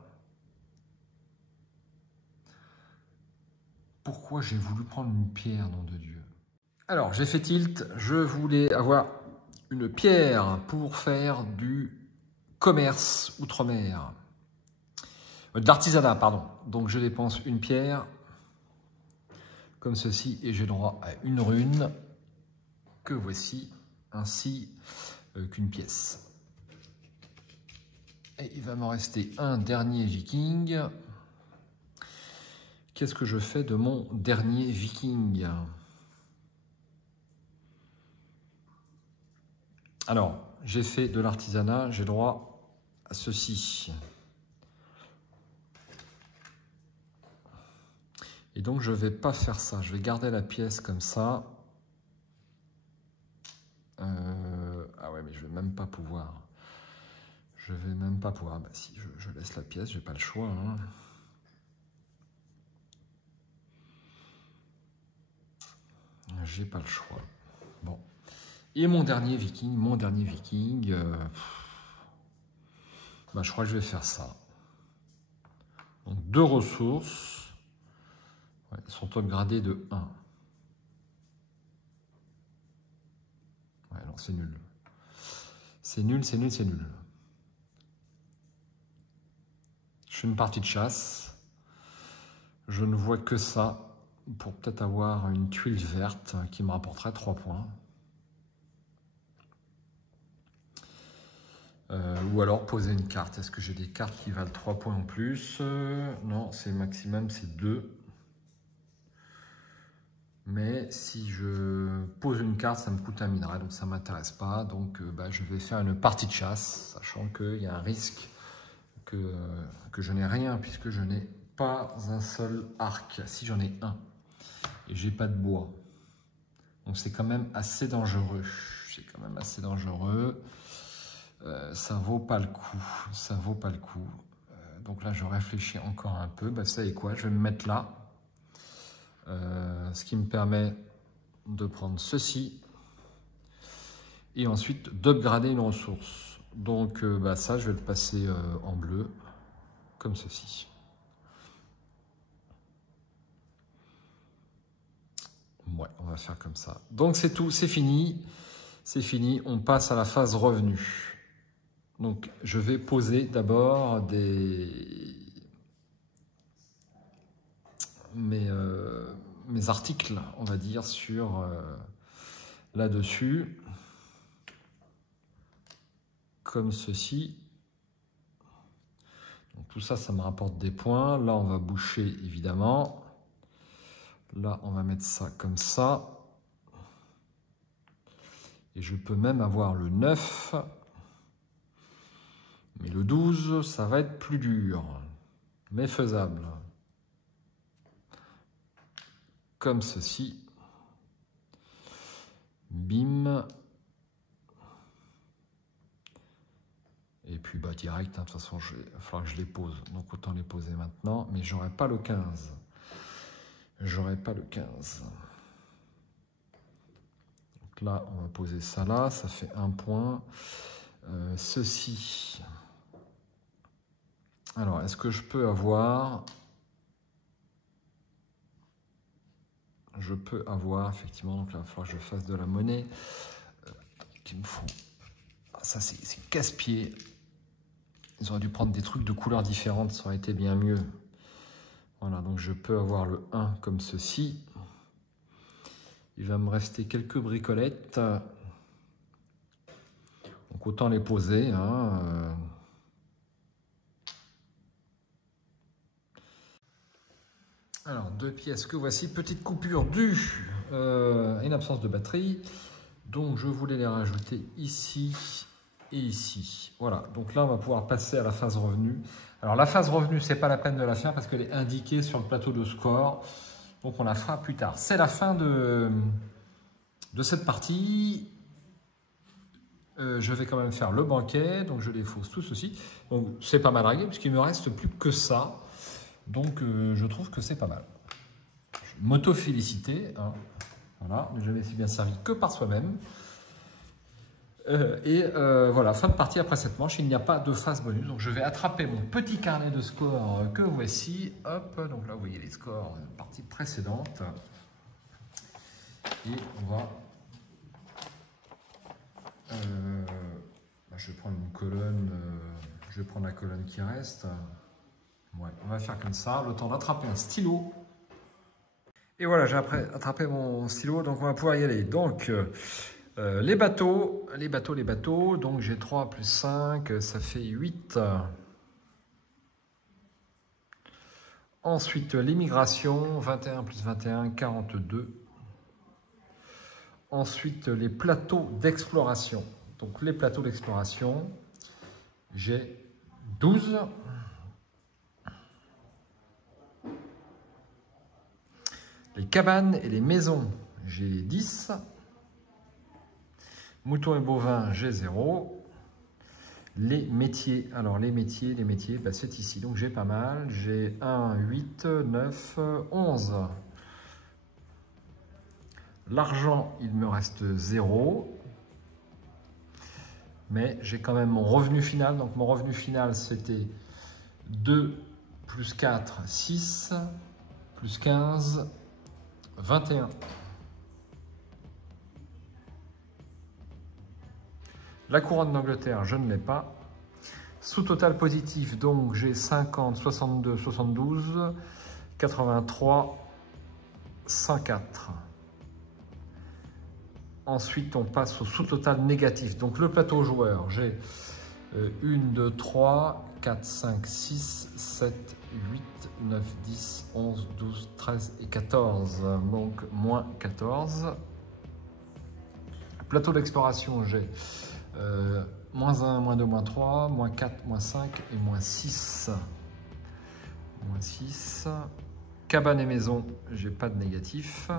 Pourquoi j'ai voulu prendre une pierre, nom de Dieu? Alors, j'ai fait tilt. Je voulais avoir une pierre pour faire du commerce outre-mer. De l'artisanat, pardon. Donc je dépense une pierre. Comme ceci, et j'ai droit à une rune que voici, ainsi qu'une pièce. Et il va m'en rester un dernier viking. Qu'est-ce que je fais de mon dernier viking? Alors, j'ai fait de l'artisanat, j'ai droit à ceci. Et donc, je ne vais pas faire ça. Je vais garder la pièce comme ça. Ah ouais, mais je ne vais même pas pouvoir. Bah, si, je laisse la pièce, je n'ai pas le choix. Hein. J'ai pas le choix. Bon. Et mon dernier viking, bah, je crois que je vais faire ça. Donc, 2 ressources. Ouais, sont upgradés de 1. Ouais, non, c'est nul. C'est nul, c'est nul, c'est nul. Je fais une partie de chasse. Je ne vois que ça pour peut-être avoir une tuile verte qui me rapporterait 3 points. Ou alors poser une carte. Est-ce que j'ai des cartes qui valent 3 points en plus? Non, c'est maximum, c'est 2. Mais si je pose une carte, ça me coûte un minerai, donc ça ne m'intéresse pas. Donc je vais faire une partie de chasse, sachant qu'il y a un risque que je n'ai rien, puisque je n'ai pas un seul arc. Si j'en ai un, et j'ai pas de bois. Donc c'est quand même assez dangereux. C'est quand même assez dangereux. Ça vaut pas le coup. Ça vaut pas le coup. Donc là, je réfléchis encore un peu. Vous savez quoi? Je vais me mettre là. Ce qui me permet de prendre ceci. Et ensuite d'upgrader une ressource. Donc ça, je vais le passer en bleu. Comme ceci. Ouais, on va faire comme ça. Donc c'est tout, c'est fini. C'est fini. On passe à la phase revenu. Donc, je vais poser d'abord mes articles, on va dire, sur là-dessus, comme ceci. Donc, tout ça, ça me rapporte des points. Là, on va boucher, évidemment. Là, on va mettre ça comme ça. Et je peux même avoir le 9. Mais le 12, ça va être plus dur, mais faisable. Comme ceci. Bim. Et puis direct, hein, de toute façon, il va falloir que je les pose. Donc autant les poser maintenant, mais j'aurai pas le 15. J'aurai pas le 15. Donc là, on va poser ça là, ça fait 1 point. Ceci. Alors, est-ce que je peux avoir... Je peux avoir, effectivement, donc là, il va falloir que je fasse de la monnaie. Qui me font... Ah, ça, c'est casse-pied. Ils auraient dû prendre des trucs de couleurs différentes, ça aurait été bien mieux. Voilà, donc je peux avoir le 1 comme ceci. Il va me rester quelques bricolettes. Donc autant les poser, hein. Alors, 2 pièces que voici. Petite coupure due à une absence de batterie. Donc, je voulais les rajouter ici et ici. Voilà. Donc là, on va pouvoir passer à la phase revenu. Alors, la phase revenu, c'est pas la peine de la faire parce qu'elle est indiquée sur le plateau de score. Donc, on la fera plus tard. C'est la fin de cette partie. Je vais quand même faire le banquet. Donc, je les fausse tout ceci. Donc, c'est pas mal réglé puisqu'il me reste plus que ça. Donc, je trouve que c'est pas mal. Je m'auto-féliciter. Hein. Voilà, ne jamais si bien servi que par soi-même. Voilà, fin de partie après cette manche. Il n'y a pas de phase bonus. Donc, je vais attraper mon petit carnet de scores que voici. Hop, donc là, vous voyez les scores de la partie précédente. Et on va... je vais prendre une colonne. Je vais prendre la colonne qui reste. Ouais, on va faire comme ça, le temps d'attraper un stylo. Et voilà, j'ai attrapé mon stylo, donc on va pouvoir y aller. Donc, les bateaux. Donc, j'ai 3 plus 5, ça fait 8. Ensuite, l'immigration, 21 plus 21, 42. Ensuite, les plateaux d'exploration. Donc, les plateaux d'exploration, j'ai 12. Les cabanes et les maisons, j'ai 10. Moutons et bovins, j'ai 0. Les métiers, alors les métiers, c'est ici. Donc j'ai pas mal. J'ai 1, 8, 9, 11. L'argent, il me reste 0. Mais j'ai quand même mon revenu final. Donc mon revenu final, c'était 2 plus 4, 6, plus 15, 21. La couronne d'Angleterre, je ne l'ai pas. Sous total positif, donc j'ai 50, 62, 72, 83, 104. Ensuite, on passe au sous-total négatif. Donc le plateau joueur, j'ai 1, 2, 3, 4, 5, 6, 7, 8, 9, 10, 11, 12, 13 et 14. Donc moins 14. Plateau d'exploration, j'ai moins 1, moins 2, moins 3, moins 4, moins 5 et moins 6. Moins 6. Cabane et maison, j'ai pas de négatif.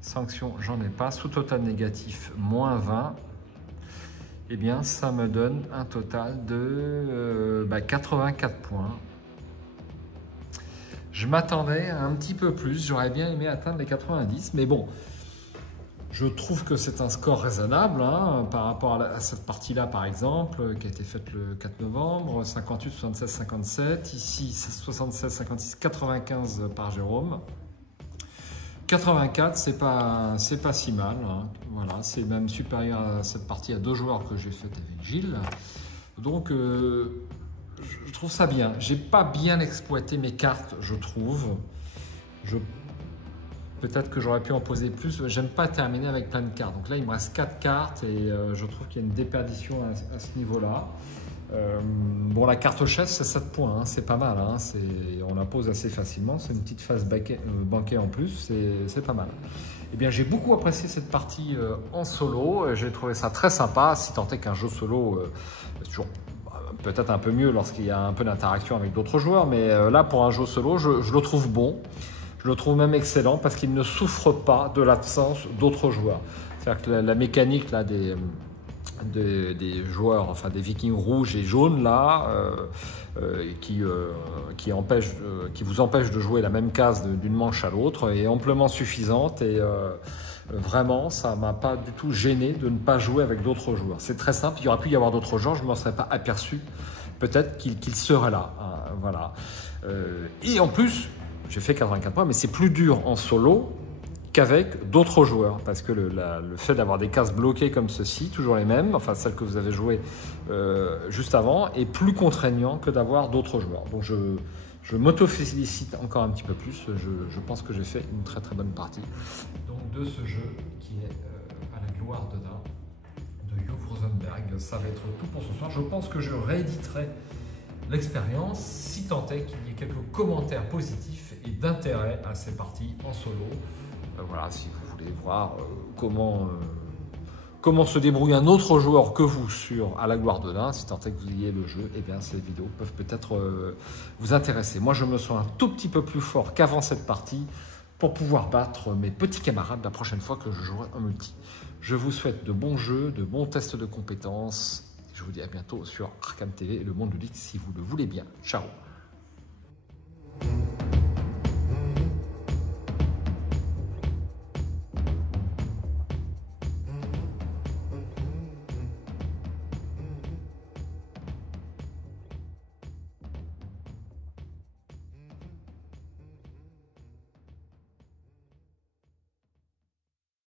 Sanction, j'en ai pas. Sous-total négatif, moins 20. Eh bien, ça me donne un total de 84 points. Je m'attendais à un petit peu plus. J'aurais bien aimé atteindre les 90. Mais bon, je trouve que c'est un score raisonnable hein, par rapport à cette partie-là, par exemple, qui a été faite le 4 novembre. 58, 76, 57. Ici, 76, 56, 95 par Jérôme. 84, c'est pas si mal. Hein. Voilà, c'est même supérieur à cette partie à 2 joueurs que j'ai faite avec Gilles. Donc, je trouve ça bien. J'ai pas bien exploité mes cartes, je trouve. Peut-être que j'aurais pu en poser plus. J'aime pas terminer avec plein de cartes. Donc là, il me reste 4 cartes et je trouve qu'il y a une déperdition à ce niveau-là. Bon, la carte chef, c'est 7 points, hein, c'est pas mal, hein, on la pose assez facilement, c'est une petite phase banquet en plus, c'est pas mal. Eh bien, j'ai beaucoup apprécié cette partie en solo, j'ai trouvé ça très sympa, si tant est qu'un jeu solo, c'est toujours peut-être un peu mieux lorsqu'il y a un peu d'interaction avec d'autres joueurs, mais là, pour un jeu solo, je le trouve bon, je le trouve même excellent parce qu'il ne souffre pas de l'absence d'autres joueurs. C'est-à-dire que la mécanique là, des joueurs, enfin des vikings rouges et jaunes là, qui vous empêchent de jouer la même case d'une manche à l'autre est amplement suffisante et vraiment ça m'a pas du tout gêné de ne pas jouer avec d'autres joueurs. C'est très simple, il y aurait pu y avoir d'autres joueurs, je ne m'en serais pas aperçu, peut-être qu'ils seraient là, hein, voilà. Et en plus, j'ai fait 84 points, mais c'est plus dur en solo qu'avec d'autres joueurs, parce que le fait d'avoir des cases bloquées comme ceci, toujours les mêmes, enfin celles que vous avez jouées juste avant, est plus contraignant que d'avoir d'autres joueurs. Donc je m'auto-félicite encore un petit peu plus, je pense que j'ai fait une très très bonne partie. Donc de ce jeu qui est à la gloire de Uwe Rosenberg, ça va être tout pour ce soir. Je pense que je rééditerai l'expérience, si tant est qu'il y ait quelques commentaires positifs et d'intérêt à ces parties en solo. Voilà, si vous voulez voir comment se débrouille un autre joueur que vous sur À la gloire d'Odin, si tant est que vous ayez le jeu, eh bien ces vidéos peuvent peut-être vous intéresser. Moi, je me sens un tout petit peu plus fort qu'avant cette partie pour pouvoir battre mes petits camarades la prochaine fois que je jouerai en multi. Je vous souhaite de bons jeux, de bons tests de compétences. Je vous dis à bientôt sur Arkham TV et le monde du leak si vous le voulez bien. Ciao!